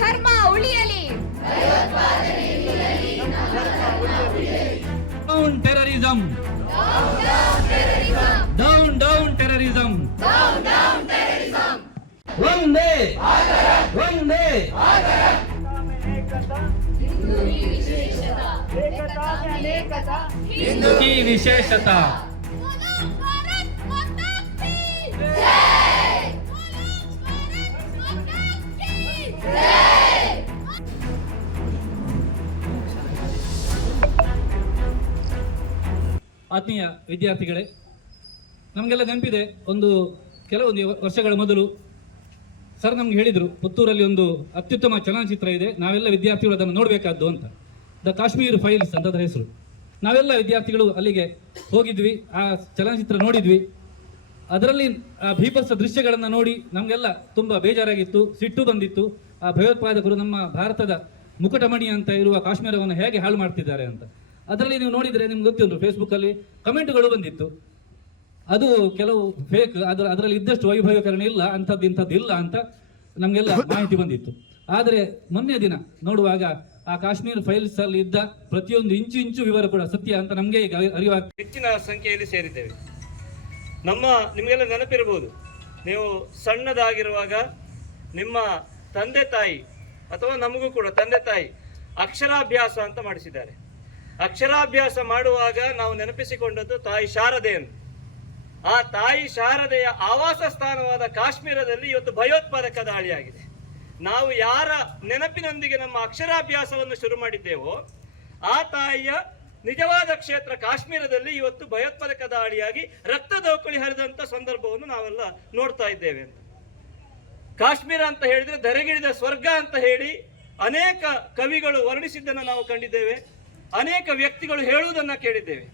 ಧರ್ಮ ಉಳಿಯಲಿ. Down terrorism, down down terrorism, ಒಂದೇ ಒಂದೇ ಹಿಂದೂ की विशेषता. ಆತ್ಮೀಯ ವಿದ್ಯಾರ್ಥಿಗಳೇ, ನಮಗೆಲ್ಲ ನೆನಪಿದೆ, ಕೆಲವೊಂದು ವರ್ಷಗಳ ಮೊದಲು ಸರ್ ನಮ್ಗೆ ಹೇಳಿದರು, ಪುತ್ತೂರಲ್ಲಿ ಒಂದು ಅತ್ಯುತ್ತಮ ಚಲನಚಿತ್ರ ಇದೆ, ನಾವೆಲ್ಲ ವಿದ್ಯಾರ್ಥಿಗಳು ಅದನ್ನು ನೋಡಬೇಕಾದ್ದು ಅಂತ. ದ ಕಾಶ್ಮೀರ್ ಫೈಲ್ಸ್ ಅಂತ ಅದರ ಹೆಸರು. ನಾವೆಲ್ಲ ವಿದ್ಯಾರ್ಥಿಗಳು ಅಲ್ಲಿಗೆ ಹೋಗಿದ್ವಿ, ಆ ಚಲನಚಿತ್ರ ನೋಡಿದ್ವಿ. ಅದರಲ್ಲಿ ಆ ಭೀಭತ್ಸ ದೃಶ್ಯಗಳನ್ನು ನೋಡಿ ನಮಗೆಲ್ಲ ತುಂಬ ಬೇಜಾರಾಗಿತ್ತು, ಸಿಟ್ಟು ಬಂದಿತ್ತು. ಆ ಭಯೋತ್ಪಾದಕರು ನಮ್ಮ ಭಾರತದ ಮುಕಟಮಣಿ ಅಂತ ಇರುವ ಕಾಶ್ಮೀರವನ್ನು ಹೇಗೆ ಹಾಳು ಮಾಡ್ತಿದ್ದಾರೆ ಅಂತ. ಅದರಲ್ಲಿ ನೀವು ನೋಡಿದರೆ ನಿಮ್ಗೆ ಗೊತ್ತಿದ್ರು, ಫೇಸ್ಬುಕ್ಕಲ್ಲಿ ಕಮೆಂಟ್ಗಳು ಬಂದಿತ್ತು, ಅದು ಕೆಲವು ಫೇಕ್, ಅದರಲ್ಲಿ ಇದ್ದಷ್ಟು ವೈಭವೀಕರಣ ಇಲ್ಲ, ಇಂಥದ್ದು ಇಲ್ಲ ಅಂತ ನಮಗೆಲ್ಲ ಮಾಹಿತಿ ಬಂದಿತ್ತು. ಆದರೆ ಮೊನ್ನೆ ದಿನ ನೋಡುವಾಗ ಆ ಕಾಶ್ಮೀರ್ ಫೈಲ್ಸ್ ಅಲ್ಲಿ ಇದ್ದ ಪ್ರತಿಯೊಂದು ಇಂಚು ವಿವರ ಕೂಡ ಸತ್ಯ ಅಂತ ನಮಗೆ ಈಗ ಅರಿವಾಗ್ತದೆ. ಹೆಚ್ಚಿನ ಸಂಖ್ಯೆಯಲ್ಲಿ ಸೇರಿದ್ದೇವೆ. ನಿಮಗೆಲ್ಲ ನೆನಪಿರಬಹುದು, ನೀವು ಸಣ್ಣದಾಗಿರುವಾಗ ನಿಮ್ಮ ತಂದೆ ತಾಯಿ ಅಥವಾ ನಮಗೂ ಕೂಡ ತಂದೆ ತಾಯಿ ಅಕ್ಷರಾಭ್ಯಾಸ ಅಂತ ಮಾಡಿಸಿದ್ದಾರೆ. ಅಕ್ಷರಾಭ್ಯಾಸ ಮಾಡುವಾಗ ನಾವು ನೆನಪಿಸಿಕೊಂಡದ್ದು ತಾಯಿ ಶಾರದೆಯನ್ನು. ಆ ತಾಯಿ ಶಾರದೆಯ ಆವಾಸ ಸ್ಥಾನವಾದ ಕಾಶ್ಮೀರದಲ್ಲಿ ಇವತ್ತು ಭಯೋತ್ಪಾದಕ ದಾಳಿಯಾಗಿದೆ. ನಾವು ಯಾರ ನೆನಪಿನೊಂದಿಗೆ ನಮ್ಮ ಅಕ್ಷರಾಭ್ಯಾಸವನ್ನು ಶುರು ಮಾಡಿದ್ದೇವೋ ಆ ತಾಯಿಯ ನಿಜವಾದ ಕ್ಷೇತ್ರ ಕಾಶ್ಮೀರದಲ್ಲಿ ಇವತ್ತು ಭಯೋತ್ಪಾದಕ ದಾಳಿಯಾಗಿ ರಕ್ತದೋಕಳಿ ಹರಿದಂತ ಸಂದರ್ಭವನ್ನು ನಾವೆಲ್ಲ ನೋಡ್ತಾ ಇದ್ದೇವೆ ಅಂತ. ಕಾಶ್ಮೀರ ಅಂತ ಹೇಳಿದ್ರೆ ಧರೆಗಿಳಿದ ಸ್ವರ್ಗ ಅಂತ ಹೇಳಿ ಅನೇಕ ಕವಿಗಳು ವರ್ಣಿಸಿದ್ದನ್ನು ನಾವು ಕಂಡಿದ್ದೇವೆ, ಅನೇಕ ವ್ಯಕ್ತಿಗಳು ಹೇಳುವುದನ್ನ ಕೇಳಿದ್ದೇವೆ.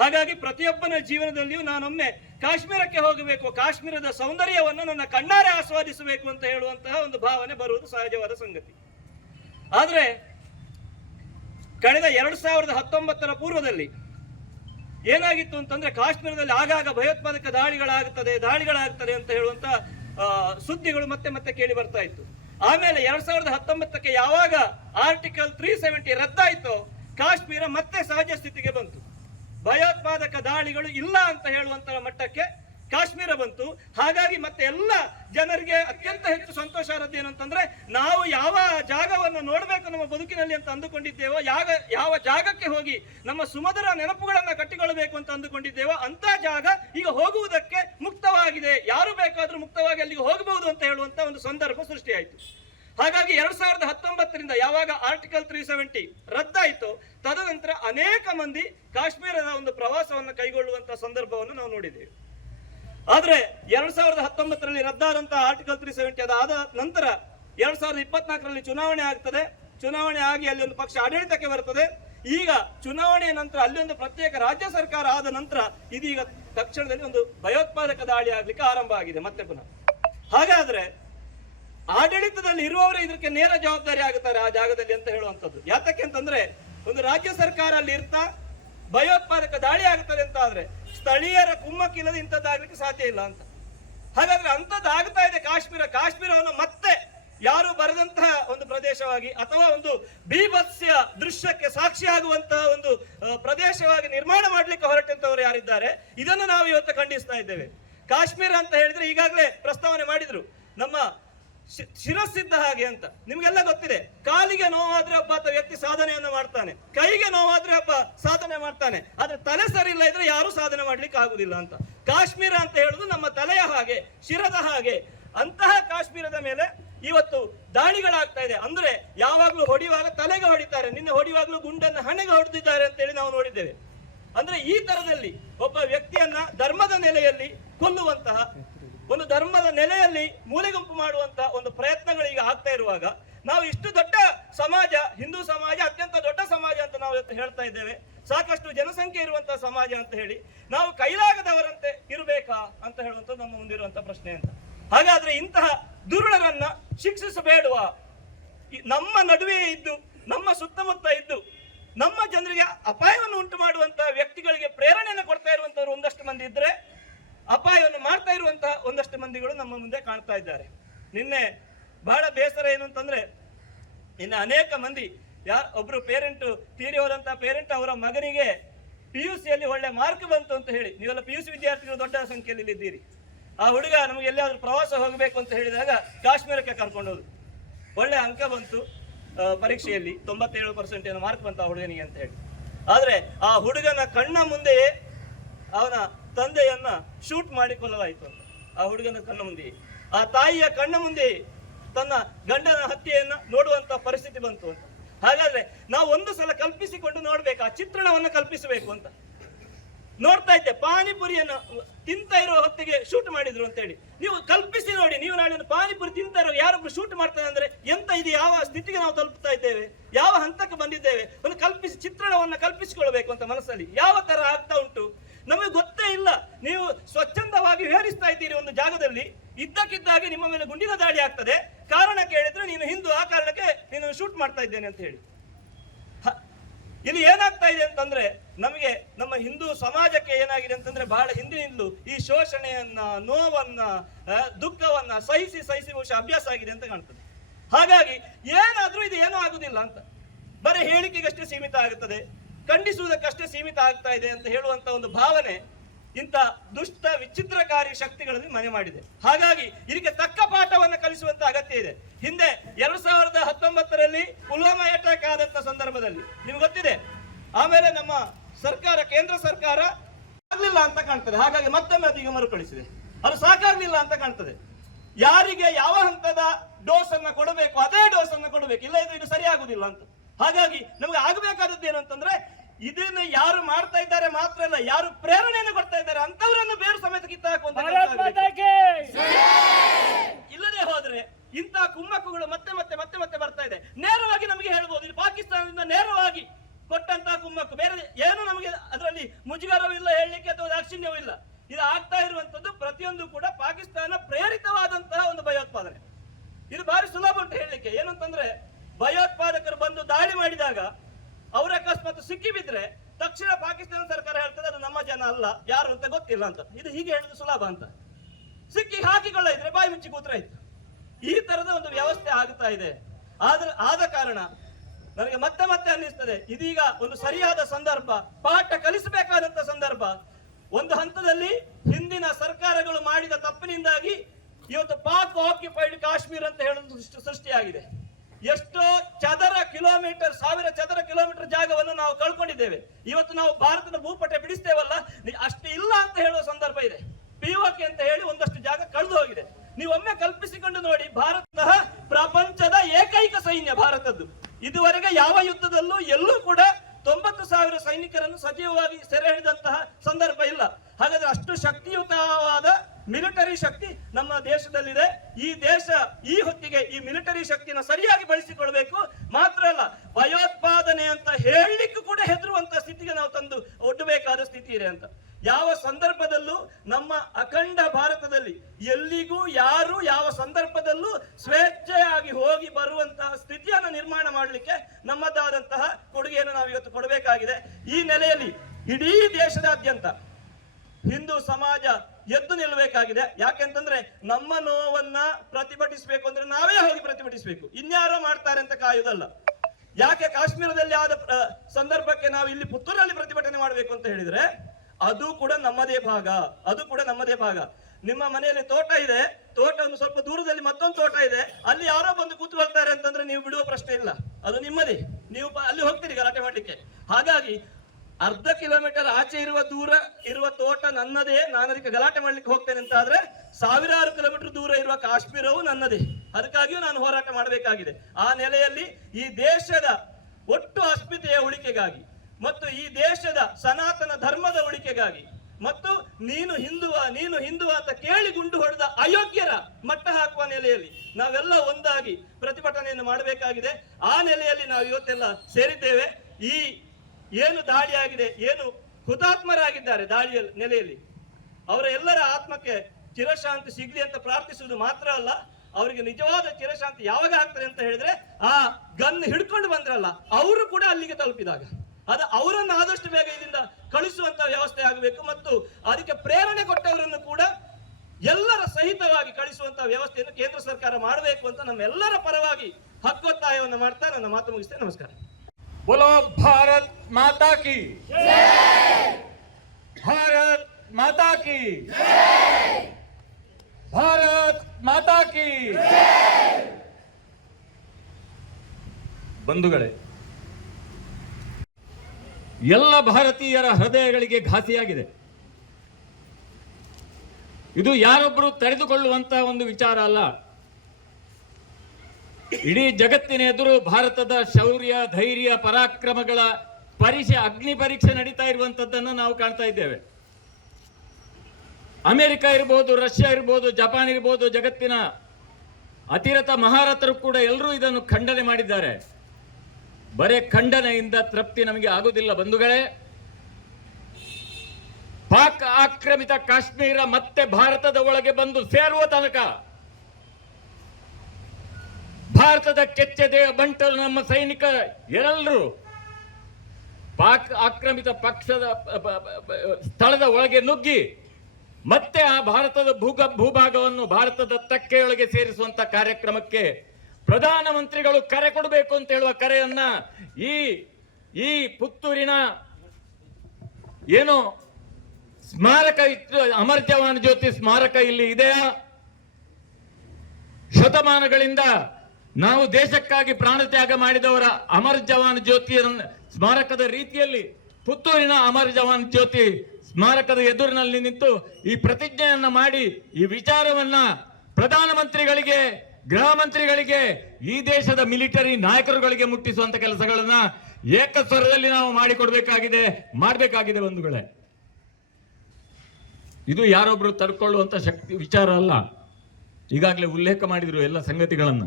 ಹಾಗಾಗಿ ಪ್ರತಿಯೊಬ್ಬನ ಜೀವನದಲ್ಲಿಯೂ ನಾನೊಮ್ಮೆ ಕಾಶ್ಮೀರಕ್ಕೆ ಹೋಗಬೇಕು, ಕಾಶ್ಮೀರದ ಸೌಂದರ್ಯವನ್ನು ನನ್ನ ಕಣ್ಣಾರೆ ಆಸ್ವಾದಿಸಬೇಕು ಅಂತ ಹೇಳುವಂತಹ ಒಂದು ಭಾವನೆ ಬರುವುದು ಸಹಜವಾದ ಸಂಗತಿ. ಆದರೆ ಕಳೆದ 2019ರ ಪೂರ್ವದಲ್ಲಿ ಏನಾಗಿತ್ತು ಅಂತಂದ್ರೆ, ಕಾಶ್ಮೀರದಲ್ಲಿ ಆಗಾಗ ಭಯೋತ್ಪಾದಕ ದಾಳಿಗಳಾಗುತ್ತದೆ ಅಂತ ಹೇಳುವಂತ ಸುದ್ದಿಗಳು ಮತ್ತೆ ಕೇಳಿ ಬರ್ತಾ ಇತ್ತು. ಆಮೇಲೆ 2019ಕ್ಕೆ ಯಾವಾಗ ಆರ್ಟಿಕಲ್ 370 ರದ್ದಾಯಿತೋ ಕಾಶ್ಮೀರ ಮತ್ತೆ ಸಹಜ ಸ್ಥಿತಿಗೆ ಬಂತು. ಭಯೋತ್ಪಾದಕ ದಾಳಿಗಳು ಇಲ್ಲ ಅಂತ ಹೇಳುವಂತಹ ಮಟ್ಟಕ್ಕೆ ಕಾಶ್ಮೀರ ಬಂತು. ಹಾಗಾಗಿ ಮತ್ತೆ ಎಲ್ಲ ಜನರಿಗೆ ಅತ್ಯಂತ ಹೆಚ್ಚು ಸಂತೋಷ ಆದದ್ದು ಏನಂತಂದ್ರೆ, ನಾವು ಯಾವ ಜಾಗವನ್ನು ನೋಡಬೇಕು ನಮ್ಮ ಬದುಕಿನಲ್ಲಿ ಅಂತ ಅಂದುಕೊಂಡಿದ್ದೇವೋ, ಯಾವ ಜಾಗಕ್ಕೆ ಹೋಗಿ ನಮ್ಮ ಸುಮಧುರ ನೆನಪುಗಳನ್ನ ಕಟ್ಟಿಕೊಳ್ಳಬೇಕು ಅಂತ ಅಂದುಕೊಂಡಿದ್ದೇವೋ ಅಂತ ಜಾಗ ಈಗ ಹೋಗುವುದಕ್ಕೆ ಮುಕ್ತವಾಗಿದೆ, ಯಾರು ಬೇಕಾದ್ರೂ ಮುಕ್ತವಾಗಿ ಅಲ್ಲಿಗೆ ಹೋಗಬಹುದು ಅಂತ ಹೇಳುವಂತ ಒಂದು ಸಂದರ್ಭ ಸೃಷ್ಟಿಯಾಯಿತು. ಹಾಗಾಗಿ 2019ರಿಂದ ಯಾವಾಗ ಆರ್ಟಿಕಲ್ 370 ರದ್ದಾಯಿತು, ತದನಂತರ ಅನೇಕ ಮಂದಿ ಕಾಶ್ಮೀರದ ಒಂದು ಪ್ರವಾಸವನ್ನು ಕೈಗೊಳ್ಳುವಂತ ಸಂದರ್ಭವನ್ನು ನಾವು ನೋಡಿದ್ದೇವೆ. ಆದ್ರೆ 2019ರಲ್ಲಿ ರದ್ದಾದಂತಹ ಆರ್ಟಿಕಲ್ 370 ಅದಾದ ನಂತರ 2024ರಲ್ಲಿ ಚುನಾವಣೆ ಆಗ್ತದೆ. ಚುನಾವಣೆ ಆಗಿ ಅಲ್ಲಿ ಒಂದು ಪಕ್ಷ ಆಡಳಿತಕ್ಕೆ ಬರ್ತದೆ. ಈಗ ಚುನಾವಣೆಯ ನಂತರ ಅಲ್ಲಿ ಒಂದು ಪ್ರತ್ಯೇಕ ರಾಜ್ಯ ಸರ್ಕಾರ ಆದ ನಂತರ ಇದೀಗ ತಕ್ಷಣದಲ್ಲಿ ಒಂದು ಭಯೋತ್ಪಾದಕ ದಾಳಿ ಆಗ್ಲಿಕ್ಕೆ ಆರಂಭ ಆಗಿದೆ ಮತ್ತೆ ಪುನಃ. ಹಾಗಾದ್ರೆ ಆಡಳಿತದಲ್ಲಿ ಇರುವವರೇ ಇದಕ್ಕೆ ನೇರ ಜವಾಬ್ದಾರಿ ಆಗುತ್ತಾರೆ ಆ ಜಾಗದಲ್ಲಿ ಅಂತ ಹೇಳುವಂಥದ್ದು. ಯಾತಕ್ಕೆ ಅಂತಂದ್ರೆ, ಒಂದು ರಾಜ್ಯ ಸರ್ಕಾರ ಅಲ್ಲಿ ಇರ್ತಾ ಭಯೋತ್ಪಾದಕ ದಾಳಿ ಆಗುತ್ತದೆ ಅಂತ ಆದ್ರೆ ಸ್ಥಳೀಯರ ಕುಮ್ಮಕ್ಕಿಲ್ಲದೆ ಇಂಥದ್ದಾಗ್ಲಿಕ್ಕೆ ಸಾಧ್ಯ ಇಲ್ಲ ಅಂತ. ಹಾಗಾದ್ರೆ ಅಂಥದ್ದು ಆಗ್ತಾ ಇದೆ ಕಾಶ್ಮೀರವನ್ನು ಮತ್ತೆ ಯಾರು ಬರೆದಂತಹ ಒಂದು ಪ್ರದೇಶವಾಗಿ ಅಥವಾ ಒಂದು ಬೀಭತ್ಸ್ಯ ದೃಶ್ಯಕ್ಕೆ ಸಾಕ್ಷಿಯಾಗುವಂತಹ ಒಂದು ಪ್ರದೇಶವಾಗಿ ನಿರ್ಮಾಣ ಮಾಡ್ಲಿಕ್ಕೆ ಹೊರಟಂತವರು ಯಾರಿದ್ದಾರೆ, ಇದನ್ನು ನಾವು ಇವತ್ತು ಖಂಡಿಸ್ತಾ ಇದ್ದೇವೆ. ಕಾಶ್ಮೀರ ಅಂತ ಹೇಳಿದ್ರೆ ಈಗಾಗಲೇ ಪ್ರಸ್ತಾವನೆ ಮಾಡಿದ್ರು, ನಮ್ಮ ಶಿರಸ್ಸಿದ್ದ ಹಾಗೆ ಅಂತ. ನಿಮ್ಗೆಲ್ಲ ಗೊತ್ತಿದೆ, ಕಾಲಿಗೆ ನೋವಾದ್ರೆ ಒಬ್ಬ ವ್ಯಕ್ತಿ ಸಾಧನೆಯನ್ನು ಮಾಡ್ತಾನೆ, ಕೈಗೆ ನೋವಾದ್ರೆ ಒಬ್ಬ ಸಾಧನೆ ಮಾಡ್ತಾನೆ, ಆದ್ರೆ ತಲೆ ಸರಿ ಇಲ್ಲ ಇದ್ರೆ ಯಾರು ಸಾಧನೆ ಮಾಡ್ಲಿಕ್ಕೆ ಆಗುದಿಲ್ಲ ಅಂತ. ಕಾಶ್ಮೀರ ಅಂತ ಹೇಳುದು ನಮ್ಮ ತಲೆಯ ಹಾಗೆ, ಶಿರದ ಹಾಗೆ. ಅಂತಹ ಕಾಶ್ಮೀರದ ಮೇಲೆ ಇವತ್ತು ದಾಳಿಗಳಾಗ್ತಾ ಇದೆ. ಅಂದ್ರೆ ಯಾವಾಗ್ಲೂ ಹೊಡೆಯುವಾಗ ತಲೆಗೆ ಹೊಡಿತಾರೆ, ನಿನ್ನೆ ಹೊಡೆಯುವಾಗ್ಲೂ ಗುಂಡನ್ನು ಹಣೆಗೆ ಹೊಡೆದಿದ್ದಾರೆ ಅಂತ ಹೇಳಿ ನಾವು ನೋಡಿದ್ದೇವೆ. ಅಂದ್ರೆ ಈ ತರದಲ್ಲಿ ಒಬ್ಬ ವ್ಯಕ್ತಿಯನ್ನ ಧರ್ಮದ ನೆಲೆಯಲ್ಲಿ ಕೊಲ್ಲುವಂತಹ, ಒಂದು ಧರ್ಮದ ನೆಲೆಯಲ್ಲಿ ಮೂಲೆಗುಂಪು ಮಾಡುವಂತ ಒಂದು ಪ್ರಯತ್ನಗಳು ಈಗ ಆಗ್ತಾ ಇರುವಾಗ, ನಾವು ಇಷ್ಟು ದೊಡ್ಡ ಸಮಾಜ, ಹಿಂದೂ ಸಮಾಜ ಅತ್ಯಂತ ದೊಡ್ಡ ಸಮಾಜ ಅಂತ ನಾವು ಇವತ್ತು ಹೇಳ್ತಾ ಇದ್ದೇವೆ, ಸಾಕಷ್ಟು ಜನಸಂಖ್ಯೆ ಇರುವಂತಹ ಸಮಾಜ ಅಂತ ಹೇಳಿ ನಾವು ಕೈಲಾಗದವರಂತೆ ಇರಬೇಕಾ ಅಂತ ಹೇಳುವಂಥದ್ದು ನಮ್ಮ ಮುಂದಿರುವಂತಹ ಪ್ರಶ್ನೆ ಅಂತ. ಹಾಗಾದ್ರೆ ಇಂತಹ ದುರುಳರನ್ನ ಶಿಕ್ಷಿಸಬೇಡುವ, ನಮ್ಮ ನಡುವೆ ಇದ್ದು ನಮ್ಮ ಸುತ್ತಮುತ್ತ ಇದ್ದು ನಮ್ಮ ಜನರಿಗೆ ಅಪಾಯವನ್ನು ಉಂಟು ಮಾಡುವಂತಹ ವ್ಯಕ್ತಿಗಳಿಗೆ ಪ್ರೇರಣೆಯನ್ನು ಕೊಡ್ತಾ ಇರುವಂತವ್ರು ಒಂದಷ್ಟು ಮಂದಿ ಇದ್ರೆ, ಅಪಾಯವನ್ನು ಮಾಡ್ತಾ ಇರುವಂತಹ ಒಂದಷ್ಟು ಮಂದಿಗಳು ನಮ್ಮ ಮುಂದೆ ಕಾಣ್ತಾ ಇದ್ದಾರೆ. ನಿನ್ನೆ ಬಹಳ ಬೇಸರ ಏನು ಅಂತಂದ್ರೆ, ಇನ್ನು ಅನೇಕ ಮಂದಿ ಒಬ್ರು ಪೇರೆಂಟ್ ತೀರಿ ಹೋದಂತ ಪೇರೆಂಟ್ ಅವರ ಮಗನಿಗೆ PUC ಯಲ್ಲಿ ಒಳ್ಳೆ ಮಾರ್ಕ್ ಬಂತು ಅಂತ ಹೇಳಿ, ನೀವೆಲ್ಲ PUC ವಿದ್ಯಾರ್ಥಿಗಳು ದೊಡ್ಡ ಸಂಖ್ಯೆಯಲ್ಲಿ ಇದ್ದೀರಿ. ಆ ಹುಡುಗ ನಮಗೆ ಎಲ್ಲಿಯಾದ್ರೂ ಪ್ರವಾಸ ಹೋಗಬೇಕು ಅಂತ ಹೇಳಿದಾಗ ಕಾಶ್ಮೀರಕ್ಕೆ ಕರ್ಕೊಂಡೋದು, ಒಳ್ಳೆ ಅಂಕ ಬಂತು ಪರೀಕ್ಷೆಯಲ್ಲಿ, 97% ಏನೋ ಮಾರ್ಕ್ ಬಂತು ಆ ಹುಡುಗನಿಗೆ ಅಂತ ಹೇಳಿ. ಆದ್ರೆ ಆ ಹುಡುಗನ ಕಣ್ಣ ಮುಂದೆಯೇ ಅವನ ತಂದೆಯನ್ನ ಶೂಟ್ ಮಾಡಿ ಕೊಲ್ಲಲಾಯಿತು ಅಂತ. ಆ ಹುಡುಗನ ಕಣ್ಣ ಮುಂದೆ, ಆ ತಾಯಿಯ ಕಣ್ಣ ಮುಂದೆ ತನ್ನ ಗಂಡನ ಹತ್ಯೆಯನ್ನ ನೋಡುವಂತ ಪರಿಸ್ಥಿತಿ ಬಂತು ಅಂತ. ಹಾಗಾದ್ರೆ ನಾವು ಒಂದು ಸಲ ಕಲ್ಪಿಸಿಕೊಂಡು ನೋಡ್ಬೇಕು, ಆ ಚಿತ್ರಣವನ್ನ ಕಲ್ಪಿಸಬೇಕು ಅಂತ. ನೋಡ್ತಾ ಇದ್ದೆ, ಪಾನಿಪುರಿಯನ್ನು ತಿಂತಾ ಇರೋ ಹೊತ್ತಿಗೆ ಶೂಟ್ ಮಾಡಿದ್ರು ಅಂತ ಹೇಳಿ. ನೀವು ಕಲ್ಪಿಸಿ ನೋಡಿ, ನೀವು ನಾಳೆ ಪಾನಿಪುರಿ ತಿಂತಾ ಇರೋ ಯಾರೊಬ್ರು ಶೂಟ್ ಮಾಡ್ತಾರೆ ಅಂದ್ರೆ ಎಂತ ಇದು, ಯಾವ ಸ್ಥಿತಿಗೆ ನಾವು ತಲುಪ್ತಾ ಇದ್ದೇವೆ, ಯಾವ ಹಂತಕ್ಕೆ ಬಂದಿದ್ದೇವೆ, ಒಂದು ಕಲ್ಪಿಸಿ ಚಿತ್ರಣವನ್ನ ಕಲ್ಪಿಸಿಕೊಳ್ಬೇಕು ಅಂತ ಮನಸ್ಸಲ್ಲಿ ಯಾವ ತರ ಆಗ್ತಾ ಉಂಟು ನಮಗೆ ಗೊತ್ತೇ ಇಲ್ಲ. ನೀವು ಸ್ವಚ್ಛಂದವಾಗಿ ವಿಹರಿಸ್ತಾ ಇದ್ದೀರಿ ಒಂದು ಜಾಗದಲ್ಲಿ, ಇದ್ದಕ್ಕಿದ್ದಾಗಿ ನಿಮ್ಮ ಮೇಲೆ ಗುಂಡಿನ ದಾಳಿ ಆಗ್ತದೆ. ಕಾರಣ ಕೇಳಿದ್ರೆ ನೀನು ಹಿಂದೂ, ಆ ಕಾರಣಕ್ಕೆ ನೀನು ಶೂಟ್ ಮಾಡ್ತಾ ಇದ್ದೇನೆ ಅಂತ ಹೇಳಿ. ಇಲ್ಲಿ ಏನಾಗ್ತಾ ಇದೆ ಅಂತಂದ್ರೆ, ನಮಗೆ ನಮ್ಮ ಹಿಂದೂ ಸಮಾಜಕ್ಕೆ ಏನಾಗಿದೆ ಅಂತಂದ್ರೆ, ಬಹಳ ಹಿಂದಿನಿಂದಲೂ ಈ ಶೋಷಣೆಯನ್ನ, ನೋವನ್ನ, ದುಃಖವನ್ನ ಸಹಿಸಿ ಬಹುಶಃ ಅಭ್ಯಾಸ ಆಗಿದೆ ಅಂತ ಕಾಣ್ತದೆ. ಹಾಗಾಗಿ ಏನಾದ್ರೂ ಇದು ಏನೂ ಆಗುದಿಲ್ಲ ಅಂತ, ಬರೀ ಹೇಳಿಕೆಗಷ್ಟೇ ಸೀಮಿತ ಆಗುತ್ತದೆ, ಖಂಡಿಸುವುದಕ್ಕಷ್ಟೇ ಸೀಮಿತ ಆಗ್ತಾ ಇದೆ ಅಂತ ಹೇಳುವಂತ ಒಂದು ಭಾವನೆ ಇಂಥ ದುಷ್ಟ ವಿಚಿತ್ರಕಾರಿ ಶಕ್ತಿಗಳಲ್ಲಿ ಮನೆ ಮಾಡಿದೆ. ಹಾಗಾಗಿ ಇದಕ್ಕೆ ತಕ್ಕ ಪಾಠವನ್ನು ಕಲಿಸುವಂತ ಅಗತ್ಯ ಇದೆ. ಹಿಂದೆ 2019ರಲ್ಲಿ ಪುಲ್ವಾಮಾ ಅಟ್ಯಾಕ್ ಆದಂತ ಸಂದರ್ಭದಲ್ಲಿ ನಿಮ್ಗೆ ಗೊತ್ತಿದೆ, ಆಮೇಲೆ ನಮ್ಮ ಸರ್ಕಾರ, ಕೇಂದ್ರ ಸರ್ಕಾರ ಆಗ್ಲಿಲ್ಲ ಅಂತ ಕಾಣ್ತದೆ. ಹಾಗಾಗಿ ಮತ್ತೊಮ್ಮೆ ಅದೀಗ ಮರುಕಳಿಸಿದೆ. ಅದು ಸಾಕಾಗ್ಲಿಲ್ಲ ಅಂತ ಕಾಣ್ತದೆ. ಯಾರಿಗೆ ಯಾವ ಹಂತದ ಡೋಸ್ ಅನ್ನ ಕೊಡಬೇಕು ಅದೇ ಡೋಸ್ ಅನ್ನ ಕೊಡಬೇಕು, ಇಲ್ಲ ಇದು ಸರಿಯಾಗುದಿಲ್ಲ ಅಂತ. ಹಾಗಾಗಿ ನಮ್ಗೆ ಆಗಬೇಕಾದದ್ದು ಏನು ಅಂತಂದ್ರೆ, ಇದನ್ನ ಯಾರು ಮಾಡ್ತಾ ಇದ್ದಾರೆ ಮಾತ್ರ ಅಲ್ಲ, ಯಾರು ಪ್ರೇರಣೆಯನ್ನು ಕೊಡ್ತಾ ಇದ್ದಾರೆ ಅಂತವರನ್ನು ಬೇರು ಸಮೇತ ಕಿತ್ತಾಕುವಂತ. ಇಲ್ಲದೆ ಹೋದ್ರೆ ಇಂತಹ ಕುಮ್ಮಕ್ಕುಗಳು ಮತ್ತೆ ಮತ್ತೆ ಮತ್ತೆ ಮತ್ತೆ ಬರ್ತಾ ಇದೆ. ನೇರವಾಗಿ ನಮಗೆ ಹೇಳ್ಬೋದು, ಇದು ಪಾಕಿಸ್ತಾನದಿಂದ ನೇರವಾಗಿ ಕೊಟ್ಟಂತಹ ಕುಮ್ಮಕ್ಕು, ಬೇರೆ ಏನು ನಮಗೆ ಅದರಲ್ಲಿ ಮುಜುಗರವೂ ಇಲ್ಲ, ಹೇಳಲಿಕ್ಕೆ ಅಥವಾ ದಾಕ್ಷಿಣ್ಯವೂ ಇಲ್ಲ. ಇದು ಆಗ್ತಾ ಇರುವಂತದ್ದು ಪ್ರತಿಯೊಂದು ಕೂಡ ಪಾಕಿಸ್ತಾನ ಪ್ರೇರಿತವಾದಂತಹ ಒಂದು ಭಯೋತ್ಪಾದನೆ. ಇದು ಬಾರಿ ಸುಲಭ ಉಂಟು ಹೇಳಲಿಕ್ಕೆ. ಏನಂತಂದ್ರೆ, ಭಯೋತ್ಪಾದಕರು ಬಂದು ದಾಳಿ ಮಾಡಿದಾಗ ಅವರ ಅಕಸ್ಮಾತ್ ಸಿಕ್ಕಿ ಬಿದ್ರೆ ತಕ್ಷಣ ಪಾಕಿಸ್ತಾನ ಸರ್ಕಾರ ಹೇಳ್ತದೆ ಅದು ನಮ್ಮ ಜನ ಅಲ್ಲ, ಯಾರು ಅಂತ ಗೊತ್ತಿಲ್ಲ ಅಂತ. ಇದು ಹೀಗೆ ಹೇಳುದು ಸುಲಭ ಅಂತ. ಸಿಕ್ಕಿ ಹಾಕಿಕೊಳ್ಳಿದ್ರೆ ಬಾಯಿ ಮುಚ್ಚಿ ಕೂತ್ರಾಯ್ತು. ಈ ತರದ ಒಂದು ವ್ಯವಸ್ಥೆ ಆಗ್ತಾ ಇದೆ. ಆದ ಕಾರಣ ನನಗೆ ಮತ್ತೆ ಮತ್ತೆ ಅನ್ನಿಸ್ತದೆ, ಇದೀಗ ಒಂದು ಸರಿಯಾದ ಸಂದರ್ಭ, ಪಾಠ ಕಲಿಸಬೇಕಾದಂತ ಸಂದರ್ಭ. ಒಂದು ಹಂತದಲ್ಲಿ ಹಿಂದಿನ ಸರ್ಕಾರಗಳು ಮಾಡಿದ ತಪ್ಪಿನಿಂದಾಗಿ ಇವತ್ತು ಪಾಕ್ ಆಕ್ಯುಪೈಡ್ ಕಾಶ್ಮೀರ ಅಂತ ಹೇಳೋದು ಸೃಷ್ಟಿಯಾಗಿದೆ. ಎಷ್ಟೋ ಚದರ ಕಿಲೋಮೀಟರ್, 1000 ಚದರ ಕಿಲೋಮೀಟರ್ ಜಾಗವನ್ನು ನಾವು ಕಳ್ಕೊಂಡಿದ್ದೇವೆ. ಇವತ್ತು ನಾವು ಭಾರತದ ಭೂಪಟ ಬಿಡಿಸ್ತೇವಲ್ಲ, ಅಷ್ಟು ಇಲ್ಲ ಅಂತ ಹೇಳುವ ಸಂದರ್ಭ ಇದೆ. POK ಅಂತ ಹೇಳಿ ಒಂದಷ್ಟು ಜಾಗ ಕಳೆದು ಹೋಗಿದೆ. ನೀವೊಮ್ಮೆ ಕಲ್ಪಿಸಿಕೊಂಡು ನೋಡಿ, ಭಾರತ ಪ್ರಪಂಚದ ಏಕೈಕ ಸೈನ್ಯ ಭಾರತದ್ದು. ಇದುವರೆಗೆ ಯಾವ ಯುದ್ಧದಲ್ಲೂ ಎಲ್ಲೂ ಕೂಡ 90,000 ಸೈನಿಕರನ್ನು ಸಜೀವವಾಗಿ ಸೆರೆ ಹಿಡಿದಂತಹ ಸಂದರ್ಭ ಇಲ್ಲ. ಹಾಗಾದ್ರೆ ಅಷ್ಟು ಶಕ್ತಿಯುತವಾದ ಮಿಲಿಟರಿ ಶಕ್ತಿ ನಮ್ಮ ದೇಶದಲ್ಲಿದೆ. ಈ ದೇಶ ಈ ಹೊತ್ತಿಗೆ ಈ ಮಿಲಿಟರಿ ಶಕ್ತಿನ ಸರಿಯಾಗಿ ಬಳಸಿಕೊಳ್ಬೇಕು. ಮಾತ್ರ ಅಲ್ಲ, ಭಯೋತ್ಪಾದನೆ ಅಂತ ಹೇಳಲಿಕ್ಕೂ ಕೂಡ ಹೆದರುವಂತ ಸ್ಥಿತಿಗೆ ನಾವು ತಂದು ಒಡ್ಡಬೇಕಾದ ಸ್ಥಿತಿ ಇದೆ ಅಂತ. ಯಾವ ಸಂದರ್ಭದಲ್ಲೂ ನಮ್ಮ ಅಖಂಡ ಭಾರತದಲ್ಲಿ ಎಲ್ಲಿಗೂ ಯಾರು ಯಾವ ಸಂದರ್ಭದಲ್ಲೂ ಸ್ವೇಚ್ಛೆಯಾಗಿ ಹೋಗಿ ಬರುವಂತಹ ಸ್ಥಿತಿಯನ್ನು ನಿರ್ಮಾಣ ಮಾಡಲಿಕ್ಕೆ ನಮ್ಮದಾದಂತಹ ಕೊಡುಗೆಯನ್ನು ನಾವು ಇವತ್ತು ಕೊಡಬೇಕಾಗಿದೆ. ಈ ನೆಲೆಯಲ್ಲಿ ಇಡೀ ದೇಶದಾದ್ಯಂತ ಹಿಂದೂ ಸಮಾಜ ಎದ್ದು ನಿಲ್ಲಬೇಕಾಗಿದೆ. ಯಾಕೆಂತಂದ್ರೆ, ನಮ್ಮ ನೋವನ್ನ ಪ್ರತಿಭಟಿಸಬೇಕು ಅಂದ್ರೆ ನಾವೇ ಹೋಗಿ ಪ್ರತಿಭಟಿಸಬೇಕು, ಇನ್ಯಾರೋ ಮಾಡ್ತಾರೆ ಅಂತ ಕಾಯುವುದಲ್ಲ. ಯಾಕೆ ಕಾಶ್ಮೀರದಲ್ಲಿ ಆದ ಸಂದರ್ಭಕ್ಕೆ ನಾವು ಇಲ್ಲಿ ಪುತ್ತೂರಲ್ಲಿ ಪ್ರತಿಭಟನೆ ಮಾಡಬೇಕು ಅಂತ ಹೇಳಿದ್ರೆ, ಅದು ಕೂಡ ನಮ್ಮದೇ ಭಾಗ. ನಿಮ್ಮ ಮನೆಯಲ್ಲಿ ತೋಟ ಇದೆ, ತೋಟ ಒಂದು ಸ್ವಲ್ಪ ದೂರದಲ್ಲಿ ಮತ್ತೊಂದು ತೋಟ ಇದೆ, ಅಲ್ಲಿ ಯಾರೋ ಬಂದು ಕೂತ್ಕೊಳ್ತಾರೆ ಅಂತಂದ್ರೆ ನೀವು ಬಿಡುವ ಪ್ರಶ್ನೆ ಇಲ್ಲ, ಅದು ನಿಮ್ಮದೇ. ನೀವು ಅಲ್ಲಿ ಹೋಗ್ತೀರಿ ಗಲಾಟೆ ಮಾಡ್ಲಿಕ್ಕೆ. ಹಾಗಾಗಿ ಅರ್ಧ ಕಿಲೋಮೀಟರ್ ಆಚೆ ದೂರ ಇರುವ ತೋಟ ನನ್ನದೇ, ನಾನು ಅದಕ್ಕೆ ಗಲಾಟೆ ಮಾಡ್ಲಿಕ್ಕೆ ಹೋಗ್ತೇನೆ ಅಂತ ಆದ್ರೆ 1000 ಕಿಲೋಮೀಟರ್ ದೂರ ಇರುವ ಕಾಶ್ಮೀರವು ನನ್ನದೇ. ಅದಕ್ಕಾಗಿಯೂ ನಾನು ಹೋರಾಟ ಮಾಡಬೇಕಾಗಿದೆ. ಆ ನೆಲೆಯಲ್ಲಿ ಈ ದೇಶದ ಒಟ್ಟು ಅಸ್ಮಿತೆಯ ಉಳಿಕೆಗಾಗಿ ಮತ್ತು ಈ ದೇಶದ ಸನಾತನ ಧರ್ಮದ ಉಳಿಕೆಗಾಗಿ ಮತ್ತು ನೀನು ಹಿಂದುವ ಅಂತ ಕೇಳಿ ಗುಂಡು ಹೊಡೆದ ಅಯೋಗ್ಯರ ಮಟ್ಟ ಹಾಕುವ ನೆಲೆಯಲ್ಲಿ ನಾವೆಲ್ಲ ಒಂದಾಗಿ ಪ್ರತಿಭಟನೆಯನ್ನು ಮಾಡಬೇಕಾಗಿದೆ. ಆ ನೆಲೆಯಲ್ಲಿ ನಾವು ಇವತ್ತೆಲ್ಲ ಸೇರಿದ್ದೇವೆ. ಈ ಏನು ದಾಳಿಯಾಗಿದೆ, ಏನು ಹುತಾತ್ಮರಾಗಿದ್ದಾರೆ ದಾಳಿಯ ನೆಲೆಯಲ್ಲಿ, ಅವರ ಎಲ್ಲರ ಆತ್ಮಕ್ಕೆ ಚಿರಶಾಂತಿ ಸಿಗ್ಲಿ ಅಂತ ಪ್ರಾರ್ಥಿಸುವುದು ಮಾತ್ರ ಅಲ್ಲ, ಅವರಿಗೆ ನಿಜವಾದ ಚಿರಶಾಂತಿ ಯಾವಾಗ ಆಗ್ತದೆ ಅಂತ ಹೇಳಿದ್ರೆ, ಆ ಗನ್ ಹಿಡ್ಕೊಂಡು ಬಂದ್ರಲ್ಲ ಅವರು ಕೂಡ ಅಲ್ಲಿಗೆ ತಲುಪಿದಾಗ ಅವರನ್ನು ಆದಷ್ಟು ಬೇಗ ಇಲ್ಲಿಂದ ಕಳಿಸುವಂತ ವ್ಯವಸ್ಥೆ ಆಗಬೇಕು. ಮತ್ತು ಅದಕ್ಕೆ ಪ್ರೇರಣೆ ಕೊಟ್ಟವರನ್ನು ಕೂಡ ಎಲ್ಲರ ಸಹಿತವಾಗಿ ಕಳಿಸುವಂತಹ ವ್ಯವಸ್ಥೆಯನ್ನು ಕೇಂದ್ರ ಸರ್ಕಾರ ಮಾಡಬೇಕು ಅಂತ ನಮ್ಮೆಲ್ಲರ ಪರವಾಗಿ ಹಕ್ಕೊತ್ತಾಯವನ್ನು ಮಾಡ್ತಾ ನನ್ನ ಮಾತು ಮುಗಿಸ್ತೇನೆ. ನಮಸ್ಕಾರ. बोलो भारत माता की भारत माता की भारत माता की ಬಂಧುಗಳೇ, ಎಲ್ಲ ಭಾರತೀಯರ ಹೃದಯಗಳಿಗೆ ಘಾಸಿಯಾಗಿದೆ. ಇದು ಯಾರೊಬ್ಬರು ತಡೆದುಕೊಳ್ಳುವಂತಹ ಒಂದು ವಿಚಾರ ಅಲ್ಲ. ಇಡೀ ಜಗತ್ತಿನ ಎದುರು ಭಾರತದ ಶೌರ್ಯ, ಧೈರ್ಯ, ಪರಾಕ್ರಮಗಳ ಅಗ್ನಿ ಪರೀಕ್ಷೆ ನಡೀತಾ ಇರುವಂತದ್ದನ್ನು ನಾವು ಕಾಣ್ತಾ ಇದ್ದೇವೆ. ಅಮೆರಿಕ ಇರ್ಬೋದು, ರಷ್ಯಾ ಇರ್ಬೋದು, ಜಪಾನ್ ಇರ್ಬೋದು, ಜಗತ್ತಿನ ಅತಿರಥ ಮಹಾರಥರು ಕೂಡ ಎಲ್ಲರೂ ಇದನ್ನು ಖಂಡನೆ ಮಾಡಿದ್ದಾರೆ. ಬರೇ ಖಂಡನೆಯಿಂದ ತೃಪ್ತಿ ನಮಗೆ ಆಗುವುದಿಲ್ಲ ಬಂಧುಗಳೇ. ಪಾಕ್ ಆಕ್ರಮಿತ ಕಾಶ್ಮೀರ ಮತ್ತೆ ಭಾರತದ ಒಳಗೆ ಬಂದು ಸೇರುವ ತನಕ ಭಾರತದ ಕೆಚ್ಚೆದೆಯ ಬಂಟಲು ನಮ್ಮ ಸೈನಿಕ ಎಲ್ಲರೂ ಪಾಕ್ ಆಕ್ರಮಿತ ಪಕ್ಷದ ಸ್ಥಳದ ಒಳಗೆ ನುಗ್ಗಿ ಮತ್ತೆ ಆ ಭಾರತದ ಭೂಭಾಗವನ್ನು ಭಾರತದ ತೆಕ್ಕೆಯೊಳಗೆ ಸೇರಿಸುವಂತ ಕಾರ್ಯಕ್ರಮಕ್ಕೆ ಪ್ರಧಾನಮಂತ್ರಿಗಳು ಕರೆ ಕೊಡಬೇಕು ಅಂತ ಹೇಳುವ ಕರೆಯನ್ನ ಈ ಪುತ್ತೂರಿನ ಏನು ಸ್ಮಾರಕ ಇತ್ತು, ಅಮರ್ ಜವಾನ್ ಜ್ಯೋತಿ ಸ್ಮಾರಕ ಇಲ್ಲಿ ಇದೆಯಾ? ಶತಮಾನಗಳಿಂದ ನಾವು ದೇಶಕ್ಕಾಗಿ ಪ್ರಾಣ ತ್ಯಾಗ ಮಾಡಿದವರ ಅಮರ್ ಜವಾನ್ ಜ್ಯೋತಿ ಸ್ಮಾರಕದ ರೀತಿಯಲ್ಲಿ ಪುತ್ತೂರಿನ ಅಮರ್ ಜವಾನ್ ಜ್ಯೋತಿ ಸ್ಮಾರಕದ ಎದುರಿನಲ್ಲಿ ನಿಂತು ಈ ಪ್ರತಿಜ್ಞೆಯನ್ನ ಮಾಡಿ ಈ ವಿಚಾರವನ್ನ ಪ್ರಧಾನಮಂತ್ರಿಗಳಿಗೆ, ಗೃಹ ಮಂತ್ರಿಗಳಿಗೆ, ಈ ದೇಶದ ಮಿಲಿಟರಿ ನಾಯಕರುಗಳಿಗೆ ಮುಟ್ಟಿಸುವಂತ ಕೆಲಸಗಳನ್ನ ಏಕಸ್ವರದಲ್ಲಿ ನಾವು ಮಾಡಬೇಕಾಗಿದೆ ಬಂಧುಗಳೇ. ಇದು ಯಾರೊಬ್ರು ತಡ್ಕೊಳ್ಳುವಂತ ವಿಚಾರ ಅಲ್ಲ. ಈಗಾಗಲೇ ಉಲ್ಲೇಖ ಮಾಡಿದ್ರು ಎಲ್ಲ ಸಂಗತಿಗಳನ್ನ.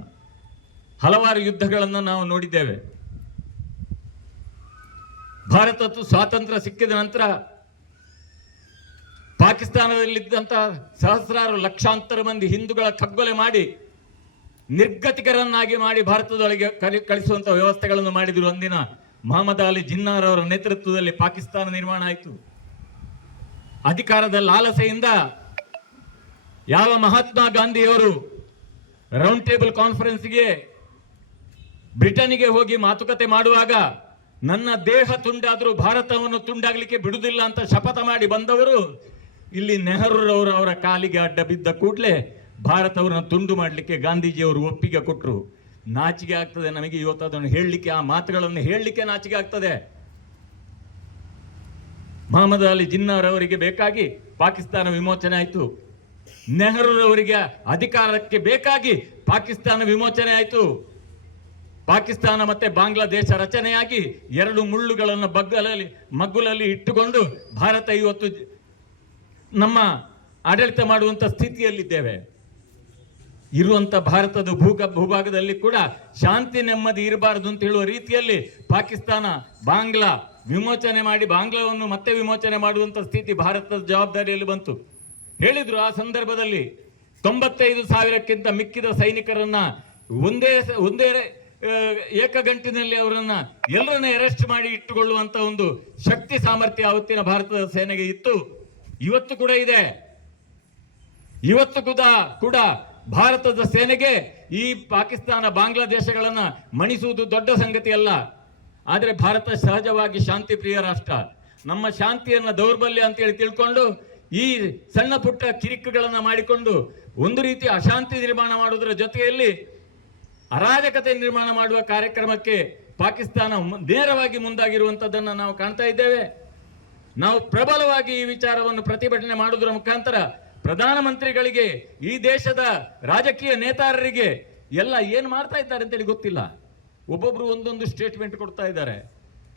ಹಲವಾರು ಯುದ್ಧಗಳನ್ನು ನಾವು ನೋಡಿದ್ದೇವೆ. ಭಾರತ ಸ್ವಾತಂತ್ರ್ಯ ಸಿಕ್ಕಿದ ನಂತರ ಪಾಕಿಸ್ತಾನದಲ್ಲಿದ್ದಂತಹ ಸಹಸ್ರಾರು ಲಕ್ಷಾಂತರ ಮಂದಿ ಹಿಂದೂಗಳ ಕಗ್ಗೊಲೆ ಮಾಡಿ ನಿರ್ಗತಿಕರನ್ನಾಗಿ ಮಾಡಿ ಭಾರತದೊಳಗೆ ಕಳಿಸುವಂತಹ ವ್ಯವಸ್ಥೆಗಳನ್ನು ಮಾಡಿದ್ರು. ಅಂದಿನ ಮೊಹಮ್ಮದ್ ಅಲಿ ಜಿನ್ನಾರ್ ಅವರ ನೇತೃತ್ವದಲ್ಲಿ ಪಾಕಿಸ್ತಾನ ನಿರ್ಮಾಣ ಆಯಿತು. ಅಧಿಕಾರದ ಲಾಲಸೆಯಿಂದ ಯಾವ ಮಹಾತ್ಮ ಗಾಂಧಿಯವರು ರೌಂಡ್ ಟೇಬಲ್ ಕಾನ್ಫರೆನ್ಸ್ಗೆ ಬ್ರಿಟನ್ಗೆ ಹೋಗಿ ಮಾತುಕತೆ ಮಾಡುವಾಗ ನನ್ನ ದೇಹ ತುಂಡಾದರೂ ಭಾರತವನ್ನು ತುಂಡಾಗಲಿಕ್ಕೆ ಬಿಡುವುದಿಲ್ಲ ಅಂತ ಶಪಥ ಮಾಡಿ ಬಂದವರು ಇಲ್ಲಿ ನೆಹರೂರವರು ಅವರ ಕಾಲಿಗೆ ಅಡ್ಡ ಬಿದ್ದ ಕೂಡಲೇ ಭಾರತವರನ್ನು ತುಂಡು ಮಾಡಲಿಕ್ಕೆ ಗಾಂಧೀಜಿಯವರು ಒಪ್ಪಿಗೆ ಕೊಟ್ಟರು. ನಾಚಿಕೆ ಆಗ್ತದೆ ನಮಗೆ ಇವತ್ತು ಅದನ್ನು ಹೇಳಲಿಕ್ಕೆ, ಆ ಮಾತುಗಳನ್ನು ಹೇಳಲಿಕ್ಕೆ ನಾಚಿಕೆ ಆಗ್ತದೆ. ಮೊಹಮ್ಮದ್ ಅಲಿ ಜಿನ್ನಾರ್ ಅವರಿಗೆ ಬೇಕಾಗಿ ಪಾಕಿಸ್ತಾನ ವಿಮೋಚನೆ ಆಯಿತು. ನೆಹರೂರವರಿಗೆ ಅಧಿಕಾರಕ್ಕೆ ಬೇಕಾಗಿ ಪಾಕಿಸ್ತಾನ ವಿಮೋಚನೆ ಆಯಿತು. ಪಾಕಿಸ್ತಾನ ಮತ್ತೆ ಬಾಂಗ್ಲಾದೇಶ ರಚನೆಯಾಗಿ ಎರಡು ಮುಳ್ಳುಗಳನ್ನು ಮಗ್ಗುಲಲ್ಲಿ ಇಟ್ಟುಕೊಂಡು ಭಾರತ ಇವತ್ತು ನಮ್ಮ ಆಡಳಿತ ಮಾಡುವಂತ ಸ್ಥಿತಿಯಲ್ಲಿದ್ದೇವೆ. ಇರುವಂತ ಭಾರತದ ಭೂಭಾಗದಲ್ಲಿ ಕೂಡ ಶಾಂತಿ ನೆಮ್ಮದಿ ಇರಬಾರದು ಅಂತ ಹೇಳುವ ರೀತಿಯಲ್ಲಿ ಪಾಕಿಸ್ತಾನ ಬಾಂಗ್ಲಾ ವಿಮೋಚನೆ ಮಾಡಿ ಬಾಂಗ್ಲಾವನ್ನು ಮತ್ತೆ ವಿಮೋಚನೆ ಮಾಡುವಂತ ಸ್ಥಿತಿ ಭಾರತದ ಜವಾಬ್ದಾರಿಯಲ್ಲಿ ಬಂತು. ಹೇಳಿದ್ರು ಆ ಸಂದರ್ಭದಲ್ಲಿ 95,000ಕ್ಕಿಂತ ಮಿಕ್ಕಿದ ಸೈನಿಕರನ್ನ ಒಂದೇ ಏಕಗಂಟಿನಲ್ಲಿ ಅವರನ್ನ ಎಲ್ಲರನ್ನ ಅರೆಸ್ಟ್ ಮಾಡಿ ಇಟ್ಟುಕೊಳ್ಳುವಂತ ಒಂದು ಶಕ್ತಿ ಸಾಮರ್ಥ್ಯ ಅವತ್ತಿನ ಭಾರತದ ಸೇನೆಗೆ ಇತ್ತು. ಇವತ್ತು ಕೂಡ ಇದೆ. ಇವತ್ತು ಕೂಡ ಭಾರತದ ಸೇನೆಗೆ ಈ ಪಾಕಿಸ್ತಾನ ಬಾಂಗ್ಲಾದೇಶಗಳನ್ನ ಮಣಿಸುವುದು ದೊಡ್ಡ ಸಂಗತಿ ಅಲ್ಲ. ಆದರೆ ಭಾರತ ಸಹಜವಾಗಿ ಶಾಂತಿ ಪ್ರಿಯ ರಾಷ್ಟ್ರ. ನಮ್ಮ ಶಾಂತಿಯನ್ನ ದೌರ್ಬಲ್ಯ ಅಂತೇಳಿ ತಿಳ್ಕೊಂಡು ಈ ಸಣ್ಣ ಪುಟ್ಟ ಕಿರಿಕುಗಳನ್ನ ಮಾಡಿಕೊಂಡು ಒಂದು ರೀತಿ ಅಶಾಂತಿ ನಿರ್ಮಾಣ ಮಾಡುವುದರ ಜೊತೆಯಲ್ಲಿ ಅರಾಜಕತೆ ನಿರ್ಮಾಣ ಮಾಡುವ ಕಾರ್ಯಕ್ರಮಕ್ಕೆ ಪಾಕಿಸ್ತಾನ ನೇರವಾಗಿ ಮುಂದಾಗಿರುವಂತದ್ದನ್ನು ನಾವು ಕಾಣ್ತಾ ಇದ್ದೇವೆ. ನಾವು ಪ್ರಬಲವಾಗಿ ಈ ವಿಚಾರವನ್ನು ಪ್ರತಿಭಟನೆ ಮಾಡುವುದರ ಮುಖಾಂತರ ಪ್ರಧಾನಮಂತ್ರಿಗಳಿಗೆ, ಈ ದೇಶದ ರಾಜಕೀಯ ನೇತಾರರಿಗೆ ಎಲ್ಲ ಏನು ಮಾಡ್ತಾ ಇದ್ದಾರೆ ಅಂತೇಳಿ ಗೊತ್ತಿಲ್ಲ. ಒಬ್ಬೊಬ್ರು ಒಂದೊಂದು ಸ್ಟೇಟ್ಮೆಂಟ್ ಕೊಡ್ತಾ ಇದ್ದಾರೆ.